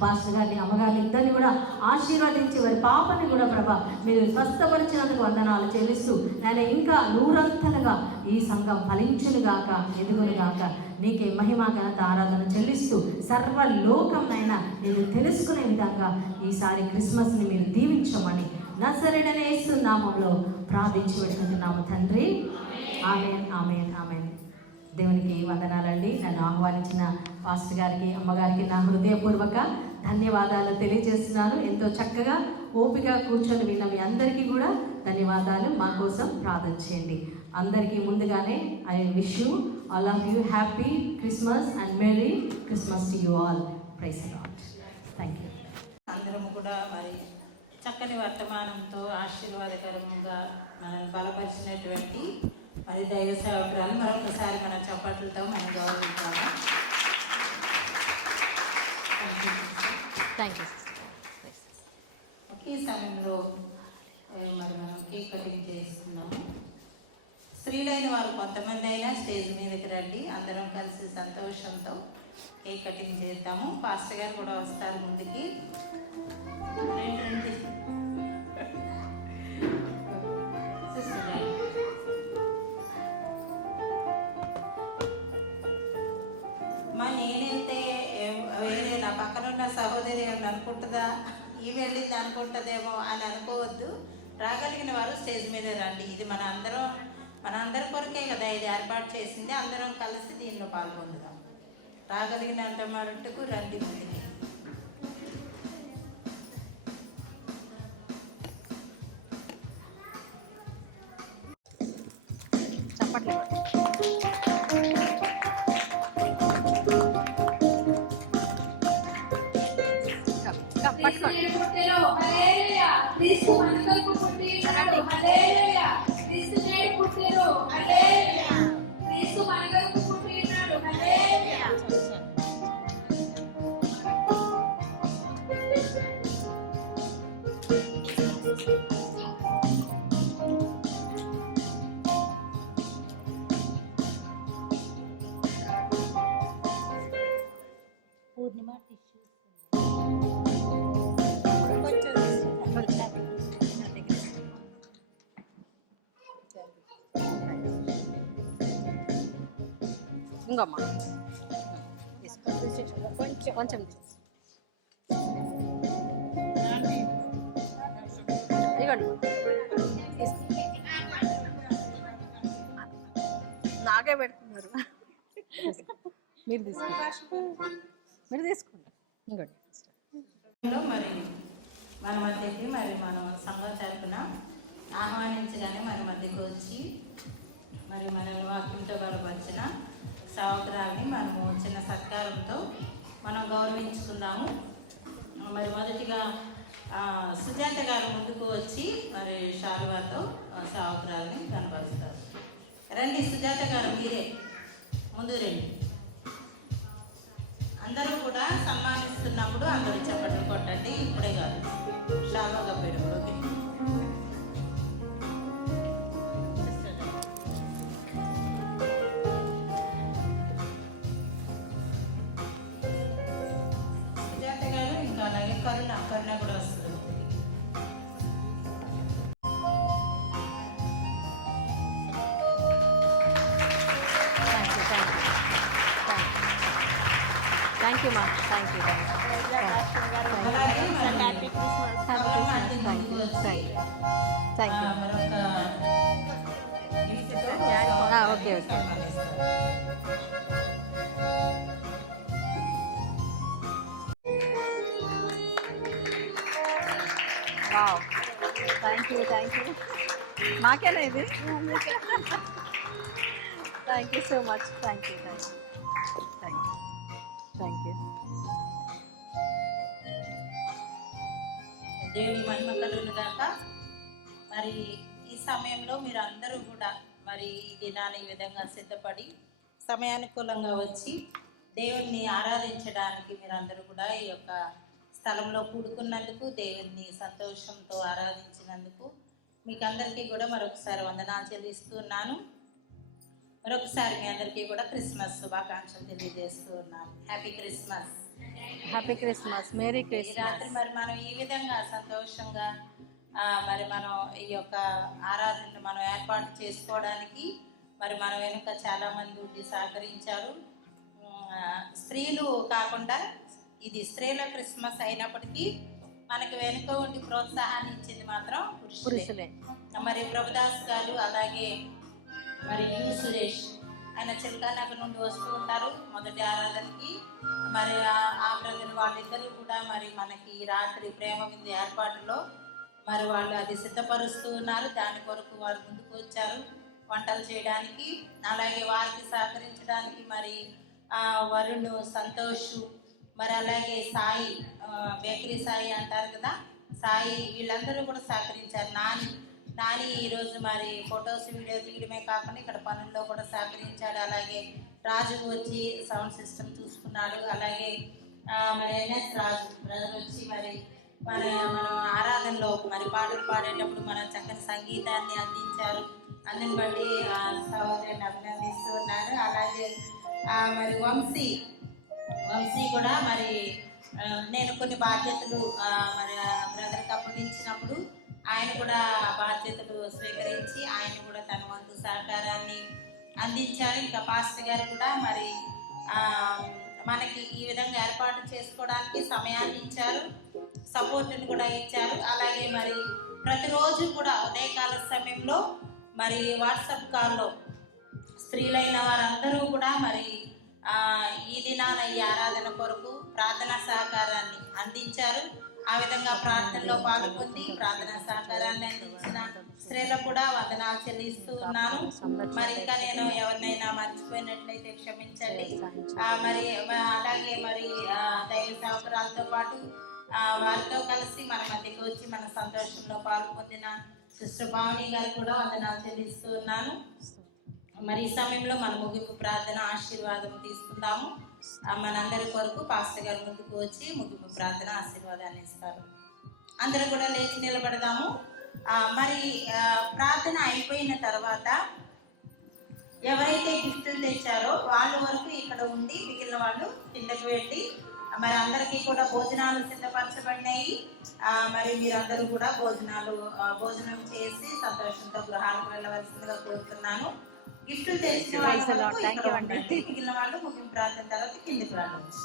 పాస్టర్ గారిని, అమ్మగారిని ఇద్దరిని కూడా ఆశీర్వదించి వారి పాపని కూడా ప్రభా మీరు స్వస్థపరిచినందుకు వందనాలు చెల్లిస్తూ నేను ఇంకా నూరంతలుగా ఈ సంఘం ఫలించునుగాక, ఎదుగునుగాక. నీకే మహిమ, ఘనత, ఆరాధన చెల్లిస్తూ సర్వలోకంనైనా నేను తెలుసుకునే విధంగా ఈసారి క్రిస్మస్ని మీరు దీవించమని నజరేయుడైన యేసు నామములో ప్రార్థించి పెట్టుకుంటున్నాము తండ్రి. ఆమేన్, ఆమేన్, ఆమేన్. దేవునికి వందనాలండి. నన్ను ఆహ్వానించిన పాస్టర్ గారికి, అమ్మగారికి నా హృదయపూర్వక ధన్యవాదాలు తెలియజేస్తున్నాను. ఎంతో చక్కగా ఓపిక కూర్చొని విన్న మీ అందరికీ కూడా ధన్యవాదాలు. మా కోసం ప్రార్థన చేయండి. అందరికీ ముందుగానే I wish you all of you happy Christmas and merry Christmas to you all. Praise the Lord. Thank you. అందరం కూడా మరి చక్కని వర్తమానంతో ఆశీర్వాదకరంగా మనల్ని బలపరిచినటువంటి మరి దైవ సేవకురాలు మరొకసారి మన చప్పట్లతో మనం గౌరవించాము. Thank you. ఒకే సమయంలో మరి మనం కేక్ కటింగ్ చేస్తున్నాము. స్త్రీలైన వారు కొంతమంది అయినా స్టేజ్ మీదకి రండి, అందరం కలిసి సంతోషంతో కేక్ కటింగ్ చేద్దాము. పాస్టర్ గారు కూడా వస్తారు ముందుకి. రండి. మా నేనైతే వేరే నా పక్కనున్న సహోదరి అని అనుకుంటుందా, ఈ వెళ్ళింది అనుకుంటుందేమో అని అనుకోవద్దు. రాగలిగిన వారు స్టేజ్ మీద రండి. ఇది మనందరి కొరకే కదా ఇది ఏర్పాటు చేసింది. అందరం కలిసి దీనిలో పాల్గొందాం. రాగలిగినంత మటుకు రండి ముందుకి. క్రీస్తు మనకు పుట్టినాడు. హల్లెలూయా. క్రీస్తు పూర్ణిమ కొంచెం ఇంకమ్మా కొంచెం కొంచెం ఇవ్వండి నాకే పెడుతున్నారు మీరు తీసుకోండి ఇంకోటి మరి మన మధ్యకి మరి మనం సంఘం తరపున ఆహ్వానించగానే మన మధ్యకి వచ్చి మరి మనల్ని వాక్యంతో బలపరిచిన సేవకురాల్ని మనము చిన్న సత్కారంతో మనం గౌరవించుకుందాము. మరి మొదటిగా సుజాత గారు ముందుకు వచ్చి మరి శాలువాతో సేవకురాల్ని కనబరుస్తారు. రండి సుజాత గారు, మీరే ముందు రండి. అందరూ కూడా సన్మానిస్తున్నప్పుడు అందరూ చప్పట్లు కొట్టండి, ఇప్పుడే కాదు షాలోగా పెడుతుంది. ఓకే, సుజాత గారు ఇంకా అలాగే కరుణ కూడా వస్తుంది. థ్యాంక్ యూ మా thank you okay okay wow thank you మాకేనా ఇది thank you so much thank you దేవుడి మహిమ కలుగును గాక. మరి ఈ సమయంలో మీరు అందరూ కూడా మరి ఈ దినాన్ని ఈ విధంగా సిద్ధపడి సమయానుకూలంగా వచ్చి దేవుణ్ణి ఆరాధించడానికి మీరందరూ కూడా ఈ యొక్క స్థలంలో కూడుకున్నందుకు, దేవుణ్ణి సంతోషంతో ఆరాధించినందుకు మీకు అందరికీ కూడా మరొకసారి వందనాలు చెల్లిస్తున్నాను. మరొకసారి మీ అందరికీ కూడా క్రిస్మస్ శుభాకాంక్షలు తెలియజేస్తూ ఉన్నాను. Happy Christmas. Happy Christmas, merry ఈ క్రిస్మస్. రాత్రి మరి మనం ఈ విధంగా సంతోషంగా మరి మనం ఈ యొక్క ఆరాధనను మనం ఏర్పాటు చేసుకోవడానికి మరి మన వెనుక చాలామంది ఉండి సహకరించారు. స్త్రీలు కాకుండా ఇది స్త్రీల క్రిస్మస్ అయినప్పటికీ మనకి వెనుక ఉండి ప్రోత్సాహాన్ని ఇచ్చింది మాత్రం పురుషులే. మరి ప్రభుదాస్ గారు, అలాగే మరి యు సురేష్, ఆయన చిలకానగర్ నుండి వస్తూ ఉంటారు మొదటి ఆరాధనకి. మరి ఆ బ్రదర్ వాళ్ళిద్దరూ కూడా మరి మనకి రాత్రి ప్రేమ విందు ఏర్పాటులో మరి వాళ్ళు అది సిద్ధపరుస్తూ ఉన్నారు. దాని కొరకు వారు ముందుకు వచ్చారు వంటలు చేయడానికి. అలాగే వారికి సహకరించడానికి మరి వరుణ్, సంతోష్, మరి అలాగే సాయి, బేకరీ సాయి అంటారు కదా, సాయి, వీళ్ళందరూ కూడా సహకరించారు. నాని ఈరోజు మరి ఫొటోస్ వీడియో తీయడమే కాకుండా ఇక్కడ పనుల్లో కూడా సహకరించాడు. అలాగే రాజు వచ్చి సౌండ్ సిస్టమ్ చూసుకున్నాడు. అలాగే మరి ఎన్ఎస్ రాజు బ్రదర్ వచ్చి మరి మన ఆరాధనలో మరి పాటలు పాడేటప్పుడు మన చక్కని సంగీతాన్ని అందించారు. అందుని బట్టి సహోదరుని అభినందిస్తున్నాను. అలాగే మరి వంశీ కూడా మరి నేను కొన్ని బాధ్యతలు మరి బ్రదర్కి అప్పగించినప్పుడు ఆయన కూడా బాధ్యతలు స్వీకరించి ఆయన కూడా తన వంతు సహకారాన్ని అందించారు. ఇంకా పాస్టర్ గారు కూడా మరి మనకి ఈ విధంగా ఏర్పాటు చేసుకోవడానికి సమయాన్ని ఇచ్చారు, సపోర్ట్ని కూడా ఇచ్చారు. అలాగే మరి ప్రతిరోజు కూడా ఉదయకాల సమయంలో మరి వాట్సాప్ కాల్లో స్త్రీలైన వారందరూ కూడా మరి ఈ దినాన ఈ ఆరాధన కొరకు ప్రార్థనా సహకారాన్ని అందించారు. ఆ విధంగా ప్రార్థనలో పాల్గొంది ప్రార్థనా సహకారాన్ని అందించిన స్త్రీలకు కూడా వందనాలు చెల్లిస్తూ ఉన్నాను. మరి ఇంకా నేను ఎవరినైనా మర్చిపోయినట్లయితే క్షమించండి. మరి అలాగే మరి దైవ సేవకురాలతో పాటు వారితో కలిసి మన మధ్యకి వచ్చి మన సంతోషంలో పాల్పొందిన సిస్టర్ భావని గారు కూడా వందనాలు చెల్లిస్తూ ఉన్నాను. మరి ఈ సమయంలో మన ముగింపు ప్రార్థన ఆశీర్వాదం తీసుకుందాము. మనందరి కొరకు పాస్టర్ గారు ముందుకు వచ్చి ముగింపు ప్రార్థన ఆశీర్వాదాన్ని ఇస్తారు. అందరూ కూడా లేచి నిలబడదాము. మరి ప్రార్థన అయిపోయిన తర్వాత ఎవరైతే గిఫ్టులు తెచ్చారో వాళ్ళ వరకు ఇక్కడ ఉండి మిగిలిన వాళ్ళు కిందకి వెళ్ళి మరి అందరికీ కూడా భోజనాలు సిద్ధపరచబడినాయి. మరి మీరందరూ కూడా భోజనం చేసి సంతోషంతో గృహాలకు వెళ్ళవలసిందిగా కోరుతున్నాను. గిఫ్టులు తెచ్చిన వాళ్ళు మిగిలిన వాళ్ళు ముగింపు ప్రార్థన తర్వాత కిందకి వెళ్ళవచ్చు.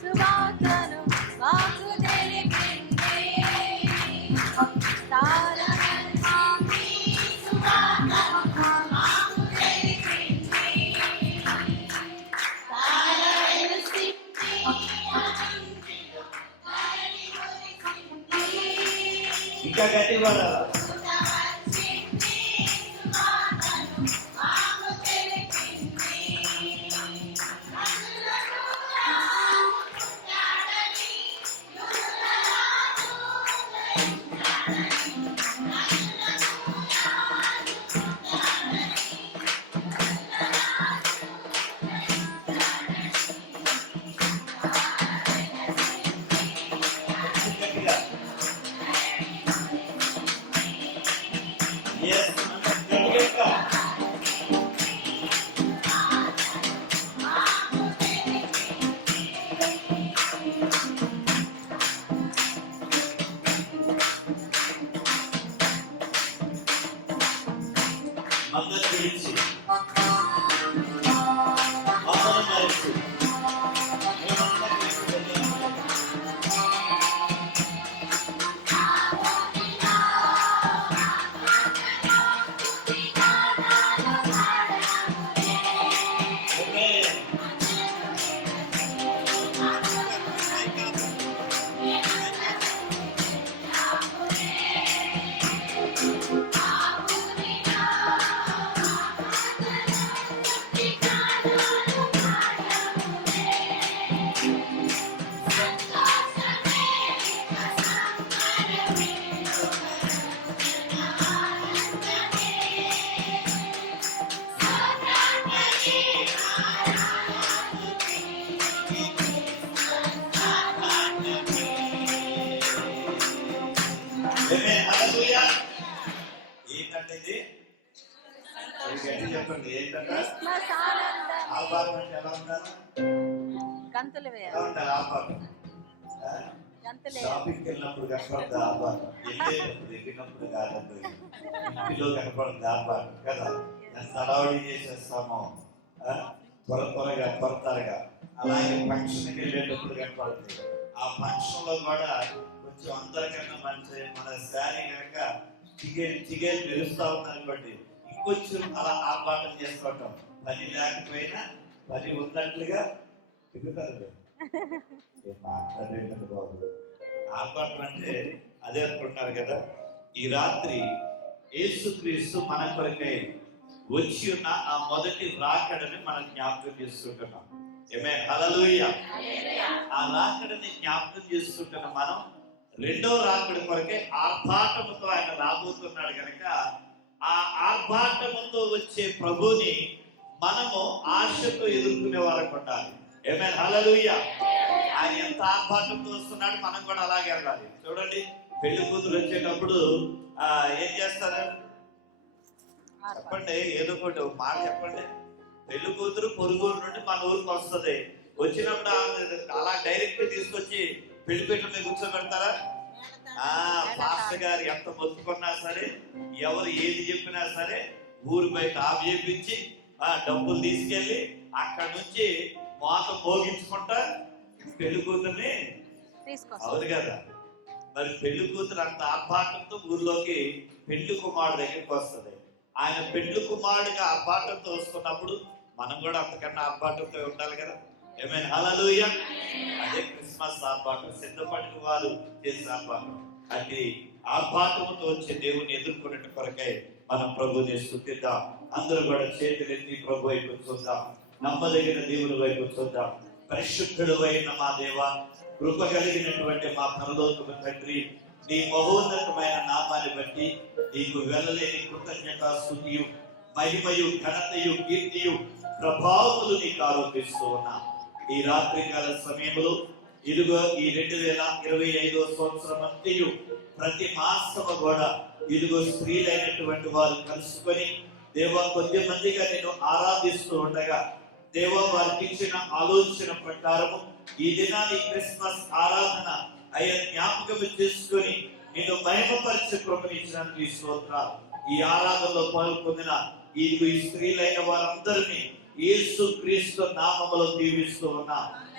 సువార్తను మాకు తెలిపింది ఇంకా గట్టి కూడా ఏంటంటే చెప్పండి ఏంటంటే ఎలా ఉంటారు గంతులు షాపింగ్కి వెళ్ళినప్పుడు కనపడతా ఆపాటు, వెళ్ళినప్పుడు కాదండి, ఇంటిలో కనపడతా ఆపాటు కదా. ఎంత అడవడి చేసేస్తామో త్వరగా అలాగే ఫంక్షన్కి వెళ్ళేటప్పుడు కనపడుతుంది. ఆ ఫంక్షన్ లో కూడా కొంచెం అందరికన్నా మన శారీ కనుక చిగేలు మెరుస్తా ఉందనుకోండి, ఇంకొంచెం అలా ఆర్భాటం చేసుకోవటం. పని లేకపోయినా పని ఉన్నట్లుగా తిరుగుతారు. మాట్లాడేటండి బాబు, ఆర్భాటం అంటే అదే అనుకుంటున్నారు కదా. ఈ రాత్రి యేసుక్రీస్తు మన కొరకై వచ్చి ఉన్న ఆ మొదటి రాకడని మనం జ్ఞాపకం చేసుకుంటున్నాం. హల్లెలూయా. ఆ రాకడని జ్ఞాపకం చేసుకుంటున్న మనం రెండో రాకడ కొరకే ఆర్భాటముతో ఆయన రాబోతున్నాడు కనుక ఆ ఆర్భాటముతో వచ్చే ప్రభుని మనము ఆశతో ఎదుర్కొనే వాళ్ళకు ఉండాలి. హల్లెలూయా. ఆయన ఎంత ఆర్భాటంతో వస్తున్నాడు, మనం కూడా అలాగే వెళ్ళాలి. చూడండి, పెళ్లి కూతురు వచ్చేటప్పుడు ఏం చేస్తారు చెప్పండి, ఏదో ఒకటి మాట చెప్పండి. పెళ్లి కూతురు పొరుగురు నుండి మన ఊరికి వస్తుంది. వచ్చినప్పుడు అలా డైరెక్ట్ తీసుకొచ్చి పెళ్లి పీటల మీద కూర్చోబెడతారా? పాస్టర్ గారు ఎంత మొత్తుకున్నా సరే, ఎవరు ఏది చెప్పినా సరే, ఊరి బయట ఆఫ్ చేపించి డబ్బులు తీసుకెళ్లి అక్కడ నుంచి మోత మోగించుకుంటా పెళ్లి కూతుర్ని, అవును కదా. మరి పెళ్లి కూతురు అంత ఆర్భాటంతో ఊర్లోకి పెళ్లి కుమారుడు దగ్గరికి వస్తుంది. ఆయన పెళ్లి కుమారుడిగా ఆర్భాటంతో వస్తున్నప్పుడు మనం కూడా అంతకన్నా ఆర్భాటంతో ఉండాలి కదా. హల్లెలూయా. అదే క్రిస్మస్ ఆర్భాటం, సిద్ధపడిన వారు చేసిన ఆర్భాటం. అంటే ఆర్భాటంతో వచ్చే దేవుని ఎదుర్కొనే కొరకై మనం ప్రభుని స్తుతిద్దాం. అందరూ కూడా చేతులెత్తి ప్రభు వైపు చూద్దాం. నమ్మదగిన దేవుని వైపు చూద్దాం. పరిశుద్ధుడు అయిన మా దేవ, కృప కలిగినటువంటి మా పరలోకపు తండ్రి, నీ మహోన్నతమైన నామాన్ని బట్టి నీకు వెళ్ళలేని కృతజ్ఞతాస్తుతియు, మహిమయు, ఘనతయు, కీర్తియు, ప్రభావములు నీకు ఆరోపిస్తూ ఉన్నా. ఈ రాత్రికాల సమయంలో ఇదిగో ఈ 2025 సంవత్సరం అంతయు ప్రతి మాసము కూడా ఇదిగో స్త్రీలైనటువంటి వారు కలుసుకొని దేవా కొద్ది మందిగా నేను ఆరాధిస్తూ ఉండగా దేవా వారికి ఇచ్చిన ఆలోచన ప్రకారము ఈ దినాన్ని క్రిస్మస్ ఆరాధన అయ్యా జ్ఞాపకం చేసుకొని నేను మహిమపరిచే కృపనిచ్చినందుకు ఈ స్తోత్రాలు. ఈ ఆరాధనలో పాల్పొందిన ఈ స్త్రీలైన వారందరినీ యేసు క్రీస్తు నామములో దీవిస్తూ ఉన్నా.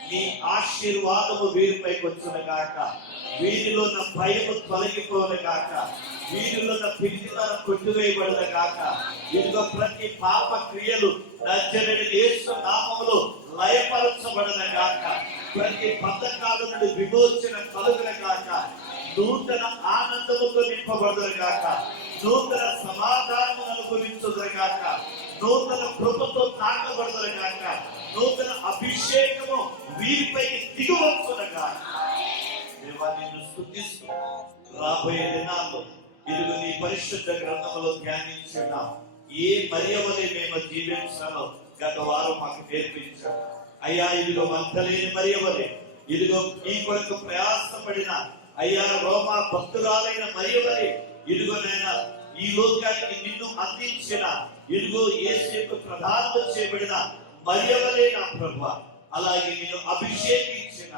నీ ఆశీర్వాదము వీరిపైకి వచ్చును గాక, వీరిలో ఉన్న భయము తొలగిపోను గాక, వీరిలో ఉన్న పిచ్చితన కొట్టివేయబడున గాక. ఇదిగో ప్రతి పాప క్రియలు నజరేయుడైన యేసు నామములో లయపరచబడున గాక, ప్రతి పథకాల నుండి విమోచన కలుగున గాక, నూతన ఆనందముతో నింపబడును గాక, నూతన సమాధానము అనుభవించుదురు గాక, నూతన కృపతో తాకబడుదురు గాక, నూతన అభిషేకము వీరిపై దిగువచ్చునగా. దేవా నిన్ను స్తుతిస్తూ రాబోయే దినాల్లో ఇదిగో నీ పరిశుద్ధ గ్రంథములో ధ్యానించున్నాం. ఏ మరియవలే మేము జీవించాలో గత వారం మాకు నేర్పించాం అయ్యా. ఇదిగో మంతలేని మరియవలే, ఇదిగో ఈ కొరకు ప్రయాసపడిన అయ్యా రోమా భక్తురాలైన మరియవలే, ఇదిగో నేను ఈ లోకానికి నిన్ను అందించిన ఇదిగో యేసు ప్రధానము చేయబడిన మరియవలే నా ప్రభువా. అలాగే నిన్ను అభిషేకించిన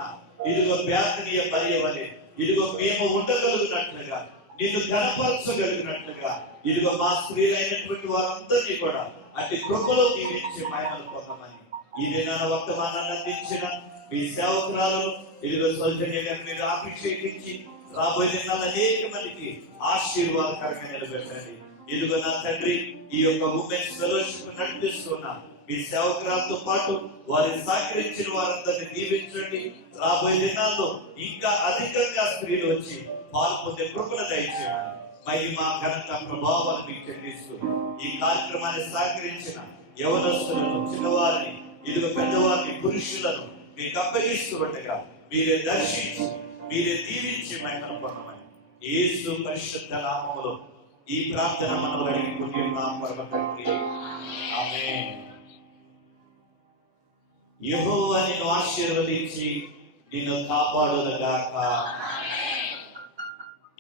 ఇదిగో బ్యాతనీయ మరియవలే, ఇదిగో మేము ఉండగలుగునట్లుగా, నిన్ను ఘనపరచగలిగినట్లుగా ఇదిగో మా స్త్రీలైనటువంటి వారందరినీ కూడా అట్టి కృపలో దీవించి మహిమలు పొందమని ఈ దినాన వర్తమానాన్ని అందించిన మీ సేవకురాలను ఇదిగో సౌజన్య గారిని మీరు అభిషేకించి రాబోయే దినాలు అనేక మందికి ఆశీర్వాదకరంగా నిలబెట్టండి. ఇదిగో నా తండ్రి, ఈ యొక్క ఉమెన్స్ ఫెలోషిప్ నడిపిస్తున్నా మీ సేవకురాలతో పాటు వారిని సహకరించిన వారందరినీ దీవించండి. రాబోయే దినాల్లో ఇంకా అధికంగా స్త్రీలు వచ్చి పాల్పొందే కృపను దయచేయండి. మహిమ, ఘనత, ప్రభావాలు మీకు చెల్లిస్తూ ఈ కార్యక్రమాన్ని సహకరించిన యవనస్తులను, చిన్నవారిని, ఇదిగో పెద్దవారిని, పురుషులను మీకు అప్పగిస్తూ ఉండగా మీరే దర్శించి మీరే దీవించి మహిమను పొందమని యేసు పరిశుద్ధ నామములో ఈ ప్రార్థన మనం అడిగి పుణ్యమా పరమ తండ్రి, ఆమేన్. యెహోవా నిన్ను ఆశీర్వదించి నిన్ను కాపాడునుగాక.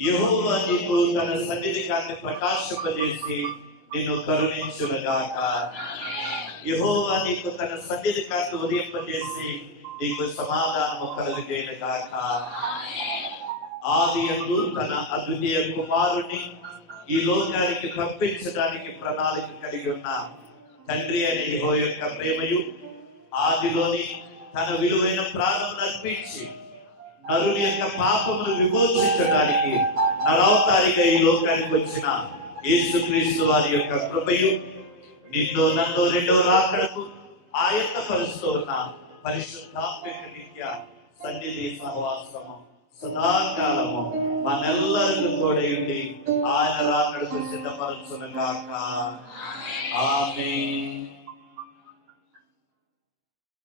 యెహోవా నీకు తన సన్నిధి కాంతి ప్రకాశింపజేసి నిన్ను కరుణించునుగాక. యెహోవా నీకు తన సన్నిధి కాంతి ఉదయింపజేసి నీకు సమాధానము కలుగజేయునుగాక. ఆదియందు తన అద్వితీయ కుమారుని ఈ లోకానికి పంపించడానికి ప్రణాళిక కలిగి ఉన్న తండ్రి అనే యెహోవా యొక్క ప్రేమయు, ఆదిలోని తన విలువైన ప్రాణం అర్పించి నరుని యొక్క పాపమును విమోచించడానికి నరవతారిగా ఈ లోకానికి వచ్చిన యేసుక్రీస్తు వారి యొక్క కృపయు, నిన్ను నన్ను రెండవ రాకడకు ఆయత్తపరుస్తూ ఉన్న పరిశుద్ధాత్మిక నిత్య సన్నిధి సహవాసము సదాకాలము మనెల్లరికీ తోడయుండి ఆయన రాకడకు సిద్ధపరచునుగాక. ఆమేన్.